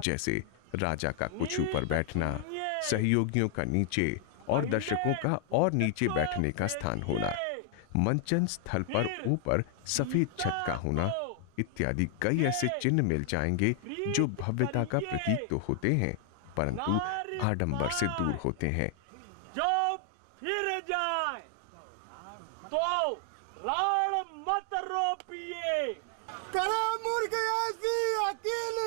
जैसे राजा का कुछ ऊपर बैठना, सहयोगियों का नीचे और दर्शकों का और नीचे बैठने का स्थान होना, मंचन स्थल पर ऊपर सफेद छत का होना इत्यादि कई ऐसे चिन्ह मिल जाएंगे जो भव्यता का प्रतीक तो होते हैं परंतु आडंबर से दूर होते हैं। जो फिर जाए तो राण मत रोपिए। करा मूर्ख ऐसी अकेल,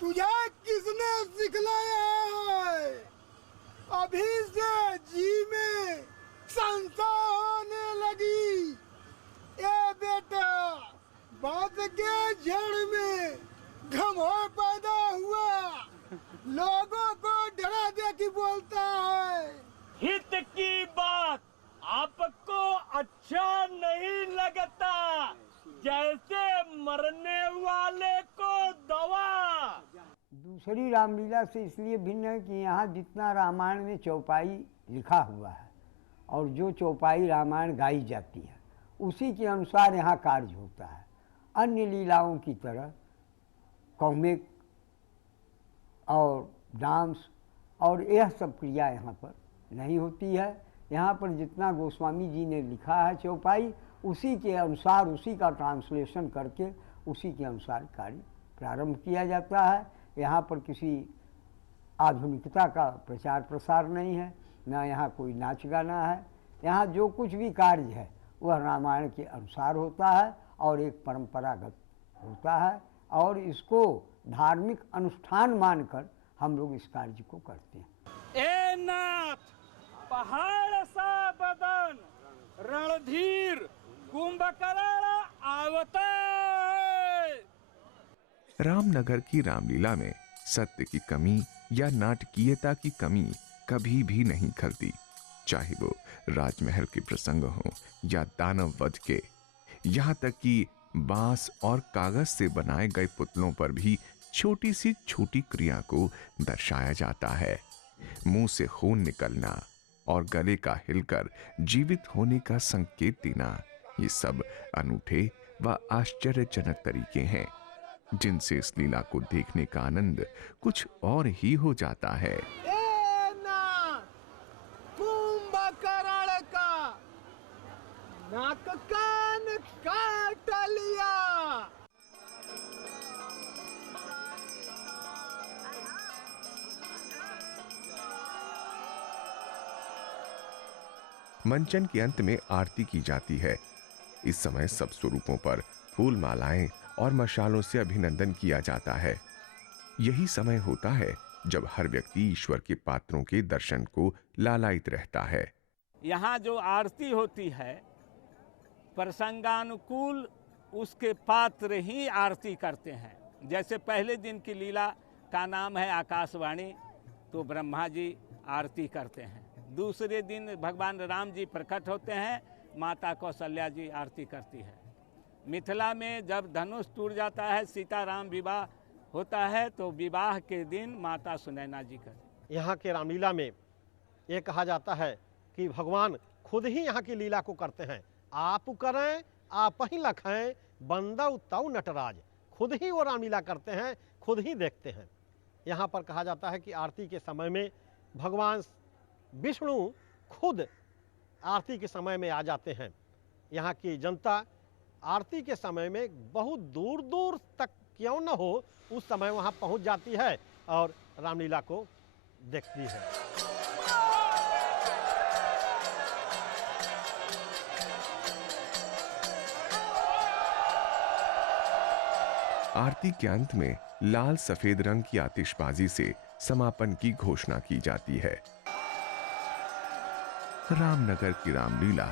तुझे किसने सिखलाया है? अभी से जी में संसा होने लगी। ए बेटा, बात के जड़ में घमौर पैदा हुआ, लोगों को डरा दे के बोलता है। हित की बात आपको अच्छा नहीं लगता, जैसे मरने वाले को दवा। दूसरी रामलीला से इसलिए भिन्न है कि यहाँ जितना रामायण में चौपाई लिखा हुआ है और जो चौपाई रामायण गाई जाती है उसी के अनुसार यहाँ कार्य होता है। अन्य लीलाओं की तरह कॉमिक और डांस और यह सब क्रिया यहाँ पर नहीं होती है। यहाँ पर जितना गोस्वामी जी ने लिखा है चौपाई, उसी के अनुसार, उसी का ट्रांसलेशन करके उसी के अनुसार कार्य प्रारंभ किया जाता है। यहाँ पर किसी आधुनिकता का प्रचार प्रसार नहीं है, ना यहाँ कोई नाच गाना है। यहाँ जो कुछ भी कार्य है वह रामायण के अनुसार होता है और एक परंपरागत होता है और इसको धार्मिक अनुष्ठान मानकर हम लोग इस कार्य को करते हैं। ए नाथ, पहाड़ सा बदन रणधीर कुंभकर्ण आवता है। रामनगर की रामलीला में सत्य की कमी या नाटकीयता की कमी कभी भी नहीं खलती, चाहे वो राजमहल के प्रसंग हो या दानव वध के। यहाँ तक कि बांस और कागज से बनाए गए पुतलों पर भी छोटी सी छोटी क्रिया को दर्शाया जाता है। मुंह से खून निकलना और गले का हिलकर जीवित होने का संकेत देना, ये सब अनूठे व आश्चर्यजनक तरीके हैं जिनसे इस लीला को देखने का आनंद कुछ और ही हो जाता है। कुंभकर्ण का नाक कान काट लिया। मंचन के अंत में आरती की जाती है। इस समय सब स्वरूपों पर फूल मालाएं और मशालों से अभिनंदन किया जाता है। यही समय होता है जब हर व्यक्ति ईश्वर के पात्रों के दर्शन को लालायित रहता है। यहाँ जो आरती होती है प्रसंगानुकूल उसके पात्र ही आरती करते हैं। जैसे पहले दिन की लीला का नाम है आकाशवाणी, तो ब्रह्मा जी आरती करते हैं। दूसरे दिन भगवान राम जी प्रकट होते हैं, माता कौशल्या जी आरती करती है। मिथिला में जब धनुष टूट जाता है, सीता राम विवाह होता है, तो विवाह के दिन माता सुनैना जी करती। यहाँ के रामलीला में ये कहा जाता है कि भगवान खुद ही यहाँ की लीला को करते हैं। आप करें आप ही लखें, बंदौ तौ नटराज। खुद ही वो रामलीला करते हैं, खुद ही देखते हैं। यहाँ पर कहा जाता है कि आरती के समय में भगवान विष्णु खुद आरती के समय में आ जाते हैं। यहाँ की जनता आरती के समय में बहुत दूर दूर तक क्यों न हो, उस समय वहाँ पहुँच जाती है और रामलीला को देखती है। आरती के अंत में लाल सफेद रंग की आतिशबाजी से समापन की घोषणा की जाती है। रामनगर की रामलीला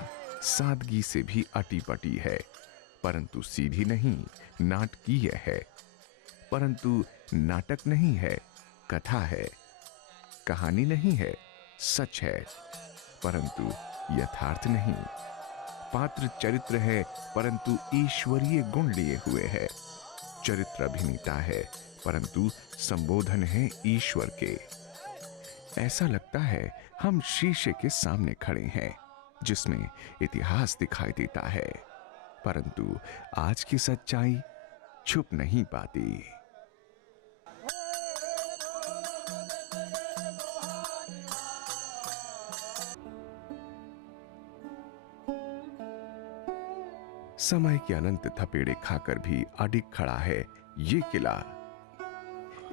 सादगी से भी अटी पटी है, परंतु सीधी नहीं, नाटकीय है। परंतु नाटक नहीं है, कथा है। कहानी नहीं है, सच है, परंतु यथार्थ नहीं। पात्र चरित्र है, परंतु ईश्वरीय गुण लिए हुए है। चरित्र अभिनेता है, परंतु संबोधन है ईश्वर के। ऐसा लगता है हम शीशे के सामने खड़े हैं, जिसमें इतिहास दिखाई देता है, परंतु आज की सच्चाई छुप नहीं पाती। समय के अनंत थपेड़े खाकर भी अडिग खड़ा है ये किला।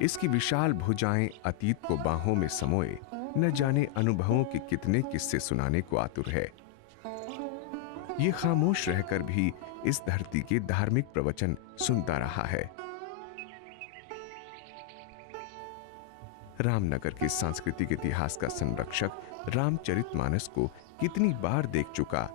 इसकी विशाल भुजाएं अतीत को बाहों में समोए न जाने अनुभवों के कितने किस्से सुनाने को आतुर है। ये खामोश रहकर भी इस धरती के धार्मिक प्रवचन सुनता रहा है। रामनगर के सांस्कृतिक इतिहास का संरक्षक रामचरितमानस को कितनी बार देख चुका।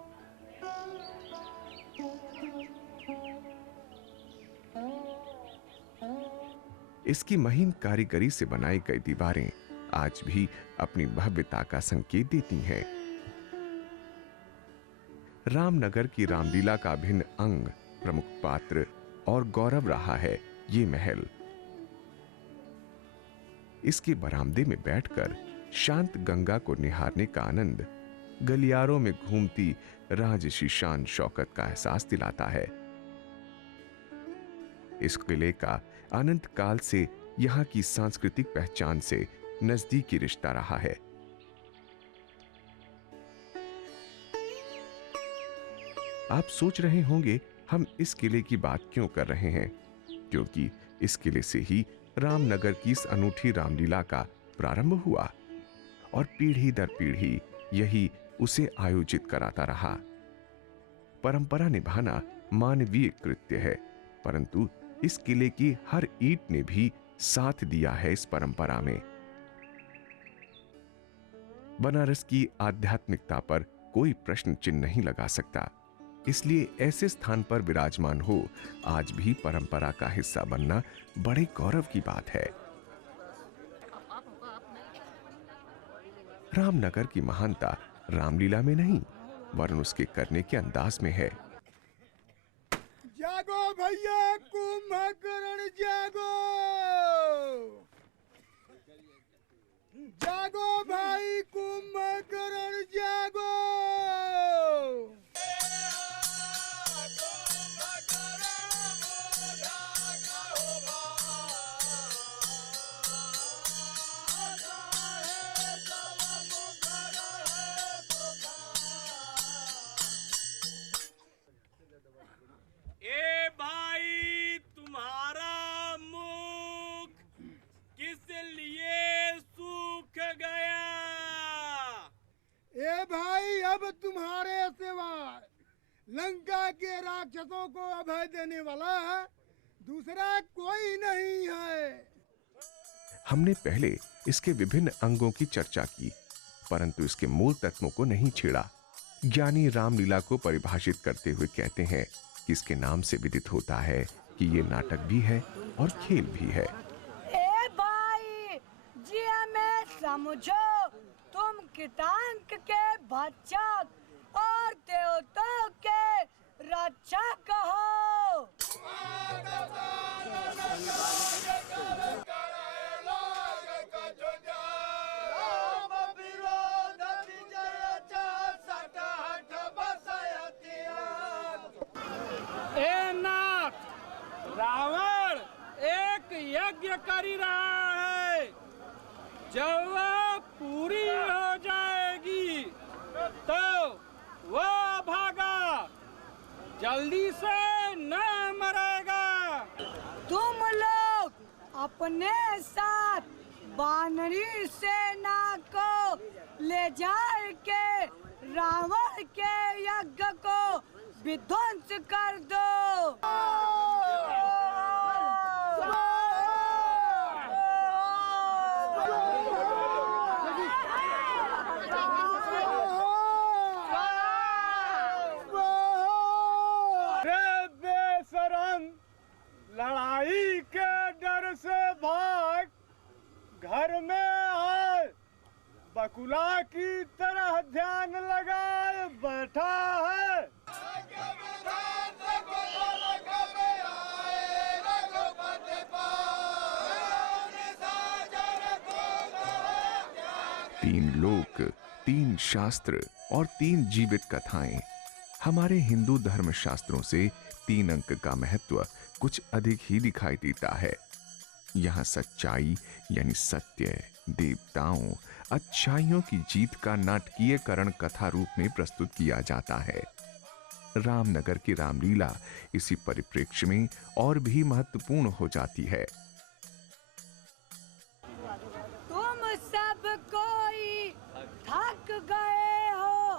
इसकी महीन कारीगरी से बनाई गई दीवारें आज भी अपनी भव्यता का संकेत देती हैं। रामनगर की रामलीला का भिन्न अंग, प्रमुख पात्र और गौरव रहा है ये महल। इसके बरामदे में बैठकर शांत गंगा को निहारने का आनंद गलियारों में घूमती राजसी शान शौकत का एहसास दिलाता है। इस किले का अनंत काल से यहां की सांस्कृतिक पहचान से नजदीकी रिश्ता रहा है। आप सोच रहे होंगे हम इस किले की बात क्यों कर रहे हैं, क्योंकि इस किले से ही रामनगर की इस अनूठी रामलीला का प्रारंभ हुआ और पीढ़ी दर पीढ़ी यही उसे आयोजित कराता रहा। परंपरा निभाना मानवीय कृत्य है, परंतु इस किले की हर ईंट ने भी साथ दिया है इस परंपरा में। बनारस की आध्यात्मिकता पर कोई प्रश्न चिन्ह नहीं लगा सकता, इसलिए ऐसे स्थान पर विराजमान हो आज भी परंपरा का हिस्सा बनना बड़े गौरव की बात है। रामनगर की महानता रामलीला में नहीं, वरन उसके करने के अंदाज में है। जागो भैया कुंभकर्ण जागो, जागो भाई कुंभकर्ण जागो। ए भाई तुम्हारा मुख किस लिए सूख गया? ए भाई अब तुम्हारे सिवा लंका के राक्षसों को अभय देने वाला दूसरा कोई नहीं है। हमने पहले इसके विभिन्न अंगों की चर्चा की, परंतु इसके मूल तत्वों को नहीं छेड़ा। ज्ञानी रामलीला को परिभाषित करते हुए कहते हैं कि इसके नाम से विदित होता है कि ये नाटक भी है और खेल भी है। ए भाई जी हमें समझो, तुम कितांक के भक्षक और देवताओं के रक्षक हो। ए नाथ, रावण एक यज्ञ कर रहा है। जब वह पूरी हो जाएगी तो वह भागा, जल्दी से न मरेगा। तुम लोग अपने साथ वानरी सेना को ले जाए के रावण के यज्ञ को विध्वंस कर दो। लड़ाई के डर से भाग घर में आए, बकुला की तरह ध्यान लगाए बैठा है। तीन लोक, तीन शास्त्र और तीन जीवित कथाएं। हमारे हिंदू धर्म शास्त्रों से 3 अंक का महत्व कुछ अधिक ही दिखाई देता है। यहाँ सच्चाई यानी सत्य, देवताओं, अच्छाइयों की जीत का नाटकीयकरण कथा रूप में प्रस्तुत किया जाता है। रामनगर की रामलीला इसी परिप्रेक्ष्य में और भी महत्वपूर्ण हो जाती है। तुम सब कोई थक गए हो,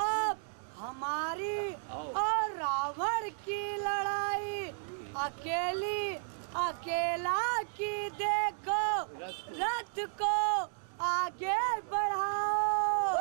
अब हमारी और रावण की लड़ाई अकेला की देखो, रथ को आगे बढ़ाओ।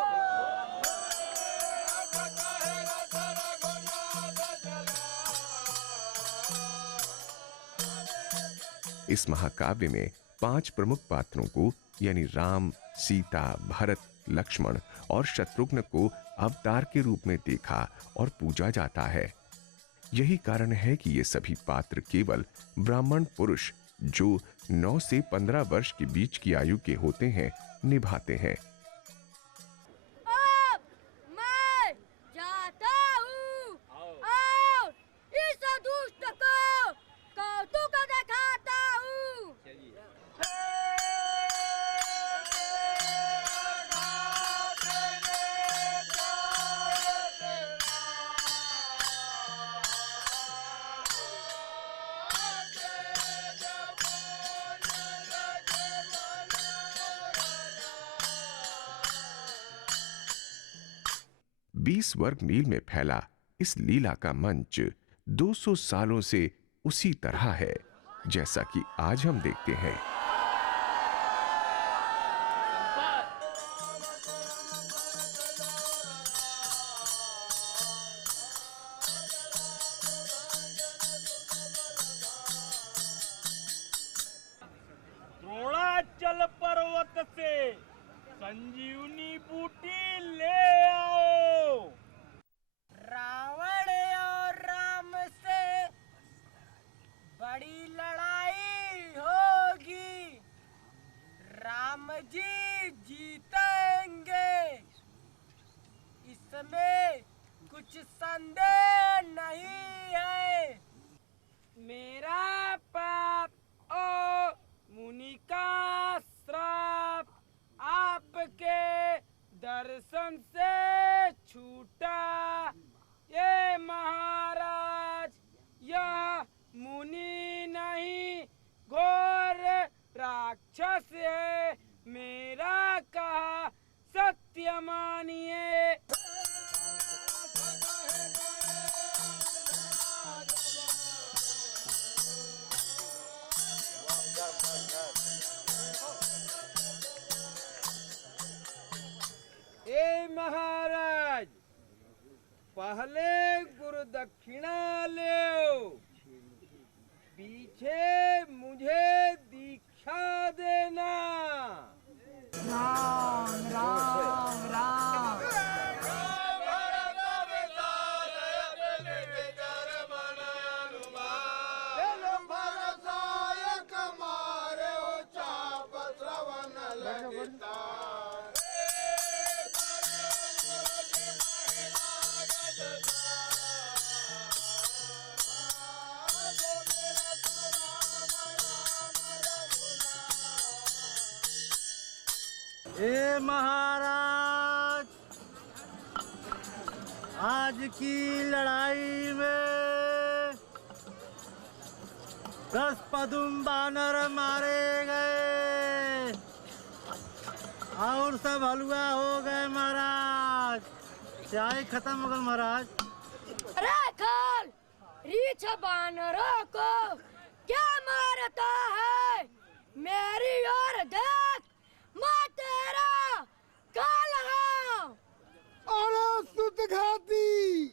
इस महाकाव्य में 5 प्रमुख पात्रों को यानी राम, सीता, भरत, लक्ष्मण और शत्रुघ्न को अवतार के रूप में देखा और पूजा जाता है। यही कारण है कि ये सभी पात्र केवल ब्राह्मण पुरुष जो 9 से 15 वर्ष के बीच की आयु के होते हैं निभाते हैं। अब मैं जाता हूँ और इस दुष्ट को कौतुक दिखाता हूँ। बीस वर्ग मील में फैला इस लीला का मंच 200 सालों से उसी तरह है जैसा कि आज हम देखते हैं। द्रोणाचल पर्वत से संजीवनी बूटी ले आओ। रावण और राम से बड़ी लड़ाई होगी। राम जी जीतेंगे, इसमें कुछ संदेह नहीं है। मेरा पाप और मुनि का श्राप आपके दर्शन से छूटा। ये महाराज, यह मुनि नहीं घोर राक्षस है। मेरा कहा सत्य मानिए। ए महाराज, आज की लड़ाई में 10 पदुम बानर मारे गए और सब हलवा हो गए महाराज। चाय खत्म हो गई महाराज। राखल रीछ बानरों को क्या मारता है? मेरी ओर देख, मैं तेरा काल हूँ। अरे सुतघाती,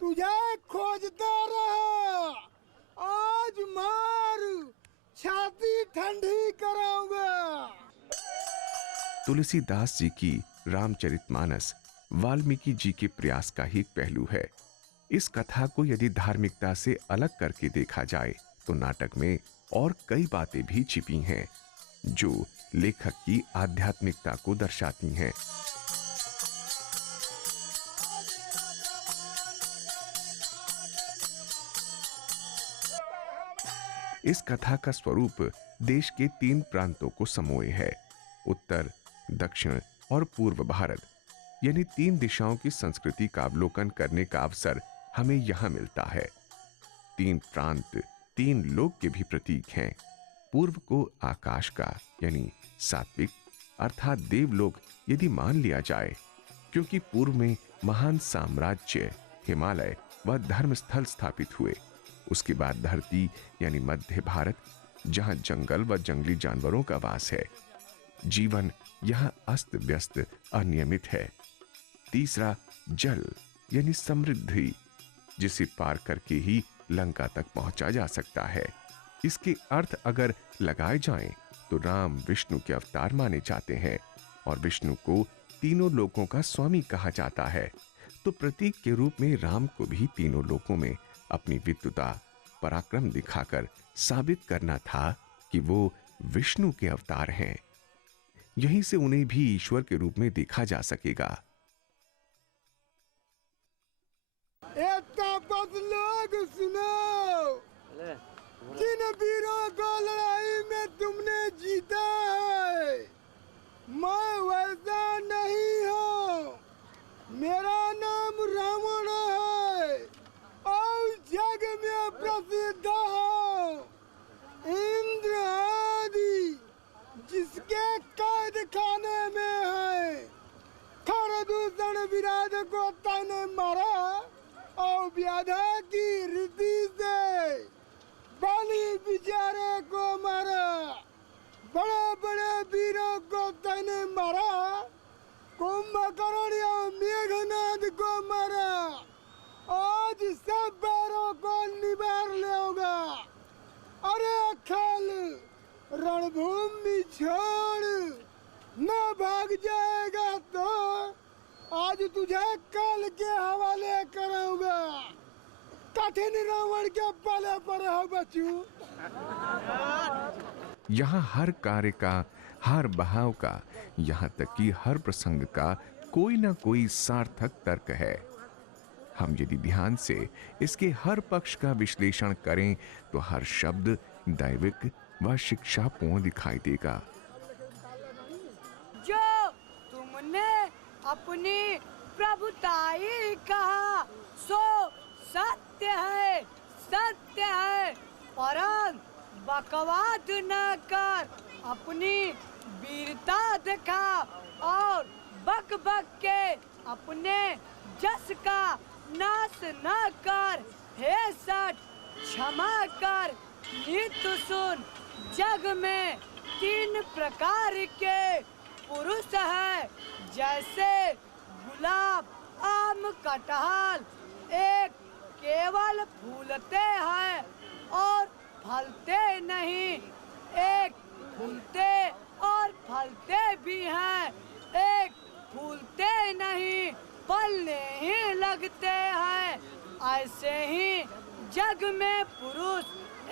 तुझे खोजता रहा, आज मार छाती ठंडी कराऊंगा। तुलसीदास जी की रामचरितमानस वाल्मीकि जी के प्रयास का ही एक पहलू है। इस कथा को यदि धार्मिकता से अलग करके देखा जाए तो नाटक में और कई बातें भी छिपी हैं जो लेखक की आध्यात्मिकता को दर्शाती हैं। इस कथा का स्वरूप देश के 3 प्रांतों को समोए है, उत्तर, दक्षिण और पूर्व भारत, यानी 3 दिशाओं की संस्कृति का अवलोकन करने का अवसर हमें यहां मिलता है। 3 प्रांत 3 लोक के भी प्रतीक हैं। पूर्व को आकाश का यानी सात्विक अर्थात देवलोक यदि मान लिया जाए, क्योंकि पूर्व में महान साम्राज्य हिमालय व धर्मस्थल स्थापित हुए। उसके बाद धरती यानी मध्य भारत, जहां जंगल व जंगली जानवरों का वास है। जीवन यहां अस्त व्यस्त अनियमित है। तीसरा जल यानी समृद्धि, जिसे पार करके ही लंका तक पहुंचा जा सकता है। इसके अर्थ अगर लगाए जाएं तो राम विष्णु के अवतार माने जाते हैं और विष्णु को तीनों लोकों का स्वामी कहा जाता है। तो प्रतीक के रूप में राम को भी तीनों लोकों में अपनी विद्वता पराक्रम दिखाकर साबित करना था कि वो विष्णु के अवतार हैं। यहीं से उन्हें भी ईश्वर के रूप में देखा जा सकेगा। लोग सुनो, जिन वीरों को लड़ाई में तुमने जीता है, मैं वैसा नहीं हूँ। मेरा नाम रावण है और जग में प्रसिद्ध हूँ। इंद्र आदि जिसके कैद खाने में है, खरदूषण विराट को तने मारा और व्याधा की रीति से बलि बेचारे को मारा। बड़े बड़े वीरों को तने मारा, कुंभकर्ण और मेघनाद को मारा। आज सब बैरों को निबार लेगा। अरे खल रणभूमि छोड़ न भाग जाएगा तो आज तुझे काल के हवाले कराऊंगा। कठिन रावण के पले पर हो बच्चू। यहाँ हर कार्य का, हर बहाव का, यहाँ तक कि हर प्रसंग का कोई ना कोई सार्थक तर्क है। हम यदि ध्यान से इसके हर पक्ष का विश्लेषण करें तो हर शब्द दैविक व शिक्षापूर्ण दिखाई देगा। जो तुमने अपनी प्रभुताई कहा सो सत्य है, सत्य है। परंतु बकवाद न कर अपनी वीरता दिखा और बक बक के अपने जस का नाश न कर। हे सठ क्षमा कर, नित सुन। जग में 3 प्रकार के पुरुष है, जैसे गुलाब, आम, कटहल। एक केवल फूलते हैं और फलते नहीं, एक फूलते और फलते भी हैं, एक फूलते नहीं फलने ही लगते हैं। ऐसे ही जग में पुरुष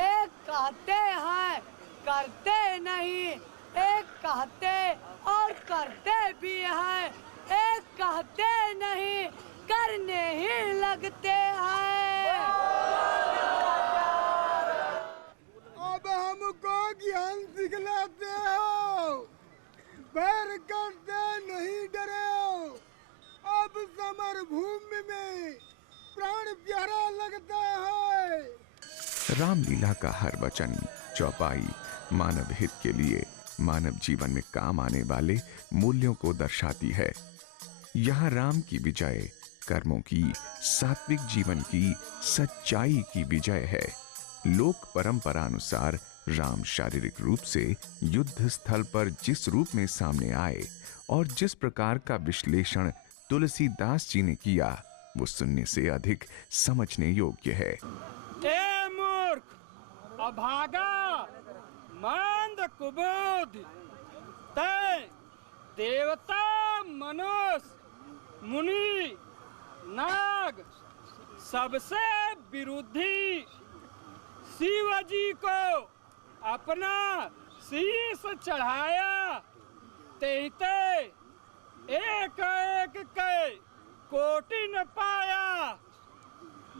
एक कहते हैं करते नहीं, एक कहते और करते भी हैं, एक कहते नहीं करने ही लगते हैं। अब हमको ज्ञान सिखलाते हो, बैर करते रामलीला का हर वचन, चौपाई मानव हित के लिए, मानव जीवन में काम आने वाले मूल्यों को दर्शाती है। यहाँ राम की विजय कर्मों की, सात्विक जीवन की, सच्चाई की विजय है। लोक परंपरा अनुसार राम शारीरिक रूप से युद्ध स्थल पर जिस रूप में सामने आए और जिस प्रकार का विश्लेषण तुलसीदास जी ने किया, वो सुनने से अधिक समझने योग्य है। ए मूर्ख, अभागा, मंद कुबुद्ध, तै देवता, मनुष्य, मुनि, नाग सबसे विरोधी शिव जी को अपना शीश चढ़ाया, तेते एक एक के कोटि न पाया।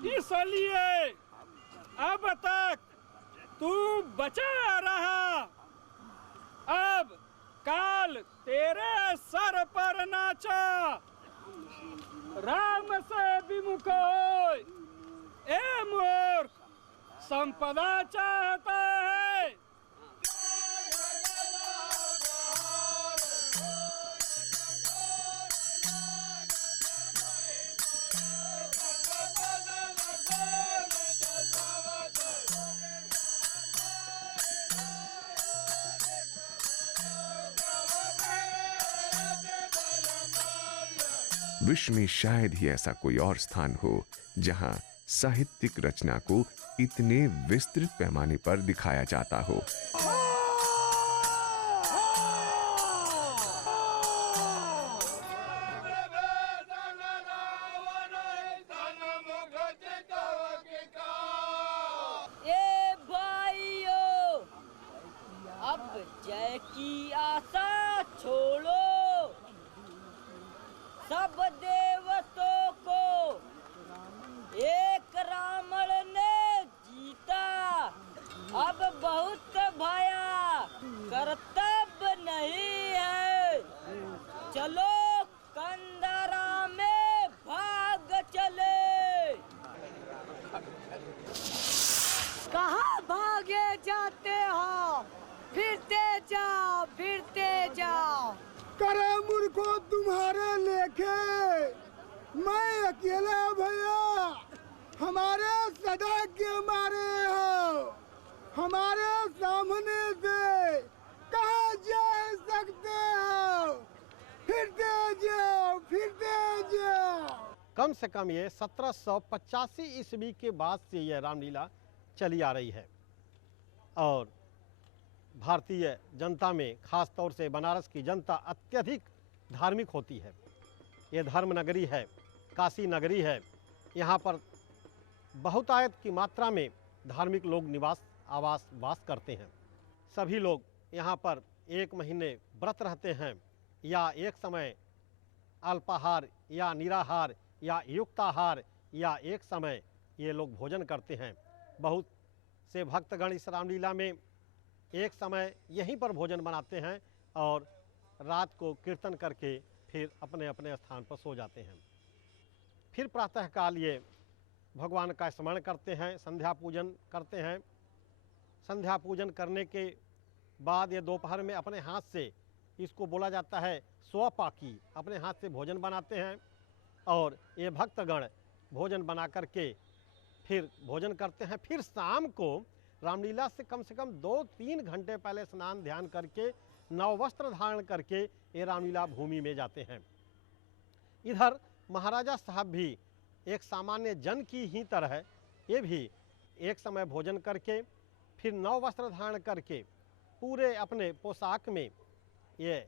इसलिए अब तक तू बचा रहा, अब काल तेरे सर पर नाचा। राम से विमुख होय, ए मूर्ख, संपदा चाहता है। विश्व में शायद ही ऐसा कोई और स्थान हो जहां साहित्यिक रचना को इतने विस्तृत पैमाने पर दिखाया जाता हो। ए भाइयों, अब जय की आशा छोड़ो, सब देवतों को एक रावण ने जीता, अब बहुत भया, कर्तव्य नहीं है, चलो कंदरा में भाग चले। कहाँ भागे जाते हो? फिरते जाओ, फिरते जाओ। करे मुझको तुम्हारे लेखे, मैं अकेला भैया, हमारे सदा के मारे हो, हमारे सामने से कहाँ जा सकते हो? फिरते जाओ, फिरते जाओ। कम से कम ये 1785 ईस्वी के बाद से यह रामलीला चली आ रही है और भारतीय जनता में, खास तौर से बनारस की जनता अत्यधिक धार्मिक होती है। ये धर्म नगरी है, काशी नगरी है। यहाँ पर बहुतायत की मात्रा में धार्मिक लोग वास करते हैं। सभी लोग यहाँ पर 1 महीने व्रत रहते हैं या एक समय अल्पाहार या निराहार या युक्ताहार या एक समय ये लोग भोजन करते हैं। बहुत से भक्तगण इस रामलीला में एक समय यहीं पर भोजन बनाते हैं और रात को कीर्तन करके फिर अपने अपने स्थान पर सो जाते हैं। फिर प्रातःकाल ये भगवान का स्मरण करते हैं, संध्या पूजन करते हैं। संध्या पूजन करने के बाद ये दोपहर में अपने हाथ से, इसको बोला जाता है स्वपाकी, अपने हाथ से भोजन बनाते हैं और ये भक्तगण भोजन बना करके फिर भोजन करते हैं। फिर शाम को रामलीला से कम 2-3 घंटे पहले स्नान ध्यान करके नव वस्त्र धारण करके ये रामलीला भूमि में जाते हैं। इधर महाराजा साहब भी एक सामान्य जन की ही तरह ये भी एक समय भोजन करके फिर नव वस्त्र धारण करके पूरे अपने पोशाक में ये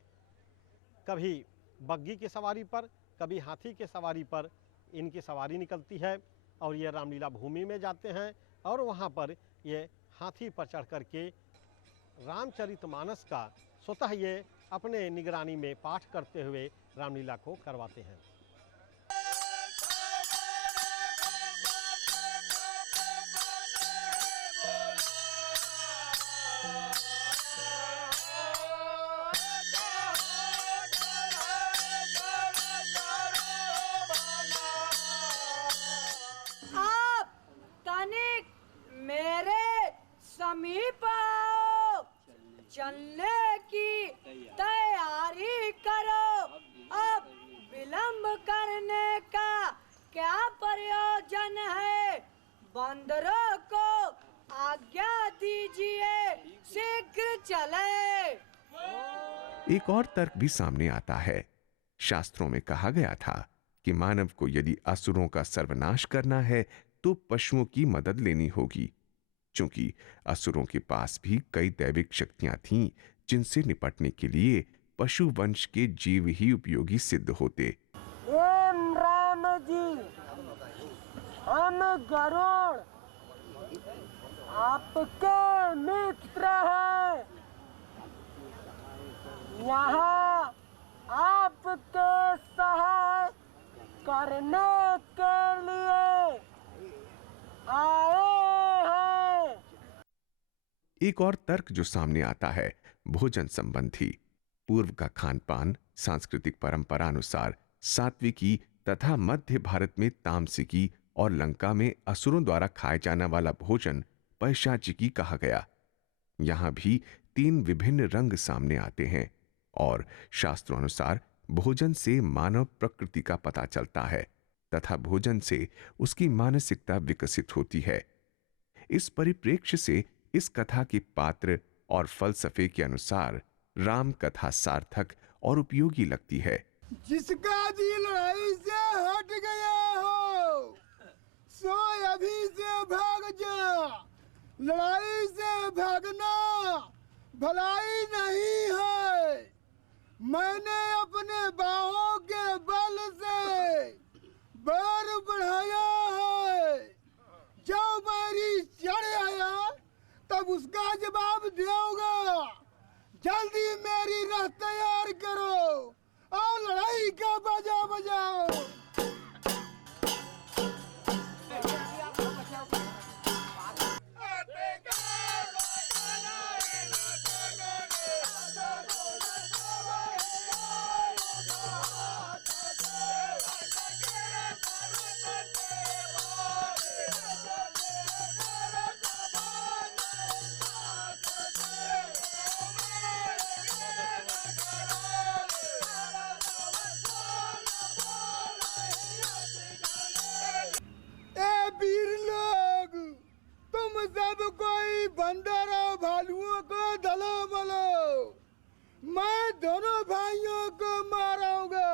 कभी बग्गी की सवारी पर, कभी हाथी के सवारी पर इनकी सवारी निकलती है और ये रामलीला भूमि में जाते हैं और वहाँ पर ये हाथी पर चढ़ कर के रामचरितमानस का स्वतः ये अपने निगरानी में पाठ करते हुए रामलीला को करवाते हैं। आप तनिक मेरे चलने की तैयारी करो। अब विलंब करने का क्या प्रयोजन है? बंदरों को आज्ञा दीजिए, शीघ्र चले। एक और तर्क भी सामने आता है। शास्त्रों में कहा गया था कि मानव को यदि असुरों का सर्वनाश करना है तो पशुओं की मदद लेनी होगी, क्योंकि असुरों के पास भी कई दैविक शक्तियां थीं जिनसे निपटने के लिए पशु वंश के जीव ही उपयोगी सिद्ध होते। राम जी, हम गरुड़ आपके मित्र हैं। यहाँ आपके सहाय करने के लिए आए हैं। एक और तर्क जो सामने आता है भोजन संबंधी। पूर्व का खान पान सांस्कृतिक परंपरा अनुसार सात्विकी तथा मध्य भारत में तामसिकी और लंका में असुरों द्वारा खाया जाने वाला भोजन पैशाचिकी कहा गया। यहां भी 3 विभिन्न रंग सामने आते हैं और शास्त्रों अनुसार भोजन से मानव प्रकृति का पता चलता है तथा भोजन से उसकी मानसिकता विकसित होती है। इस परिप्रेक्ष्य से इस कथा के पात्र और फलसफे के अनुसार राम कथा सार्थक और उपयोगी लगती है। जिसका दिल लड़ाई से हट गया हो सो अभी से भाग जा। लड़ाई से भागना भलाई नहीं है। मैंने अपने बाहों के बल से बैर बढ़ाया है। जब मेरी चढ़ आया तब उसका जवाब दोगा। जल्दी मेरी राह तैयार करो और लड़ाई का बाजा बजाओ। सब कोई बंदर और भालुओं को दलो मलो। मैं दोनों भाइयों को मारूंगा।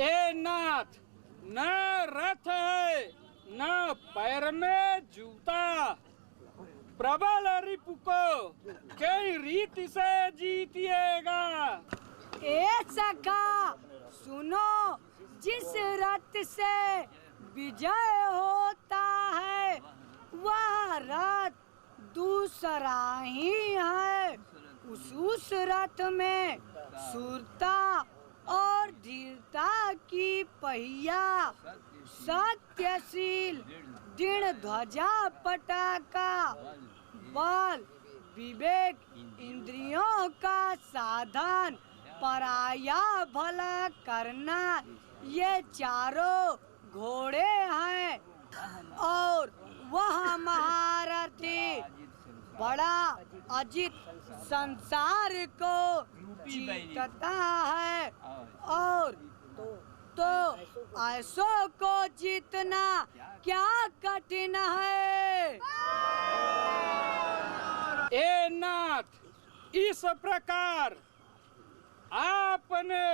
ए नाथ, न रथ है न पैर में जूता। प्रबल रिपु को कई रीति से जीतिएगा। ए सखा सुनो, जिस रथ से विजय होता है वह रथ दूसरा ही है। उस रथ में शूरता और धीरता की पहिया, सत्यशील दृढ़ ध्वजा पटाका, बल विवेक इंद्रियों का साधन, पराया भला करना, ये चारों घोड़े हैं। और वह महारथी बड़ा अजित संसार को जीतता है। और तो ऐसों को जीतना क्या कठिन है। ए नाथ, इस प्रकार आपने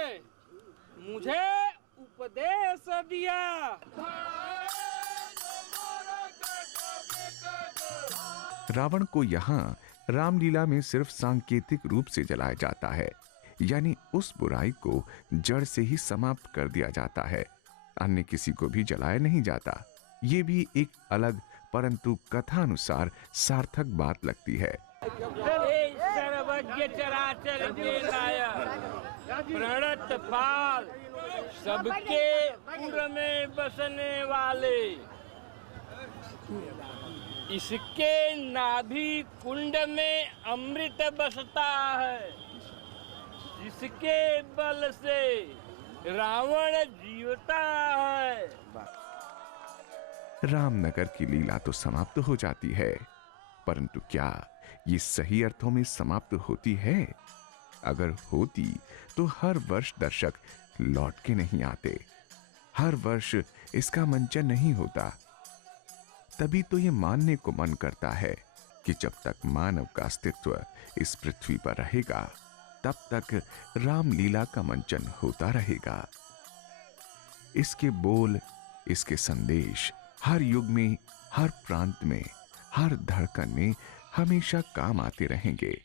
मुझे उपदेश दिया। रावण को यहाँ रामलीला में सिर्फ सांकेतिक रूप से जलाया जाता है, यानी उस बुराई को जड़ से ही समाप्त कर दिया जाता है। अन्य किसी को भी जलाया नहीं जाता। ये भी एक अलग परंतु कथानुसार सार्थक बात लगती है। सर्वज्ञ चराचर के नायक प्रणत पाल, सबके पुर में बसने वाले, इसके नाभि कुंड में अमृत बसता है, जिसके बल से रावण जीवता है। रामनगर की लीला तो समाप्त हो जाती है, परंतु क्या ये सही अर्थों में समाप्त होती है? अगर होती तो हर वर्ष दर्शक लौट के नहीं आते, हर वर्ष इसका मंचन नहीं होता। तभी तो ये मानने को मन करता है कि जब तक मानव का अस्तित्व इस पृथ्वी पर रहेगा, तब तक रामलीला का मंचन होता रहेगा। इसके बोल, इसके संदेश हर युग में, हर प्रांत में, हर धड़कन में हमेशा काम आते रहेंगे।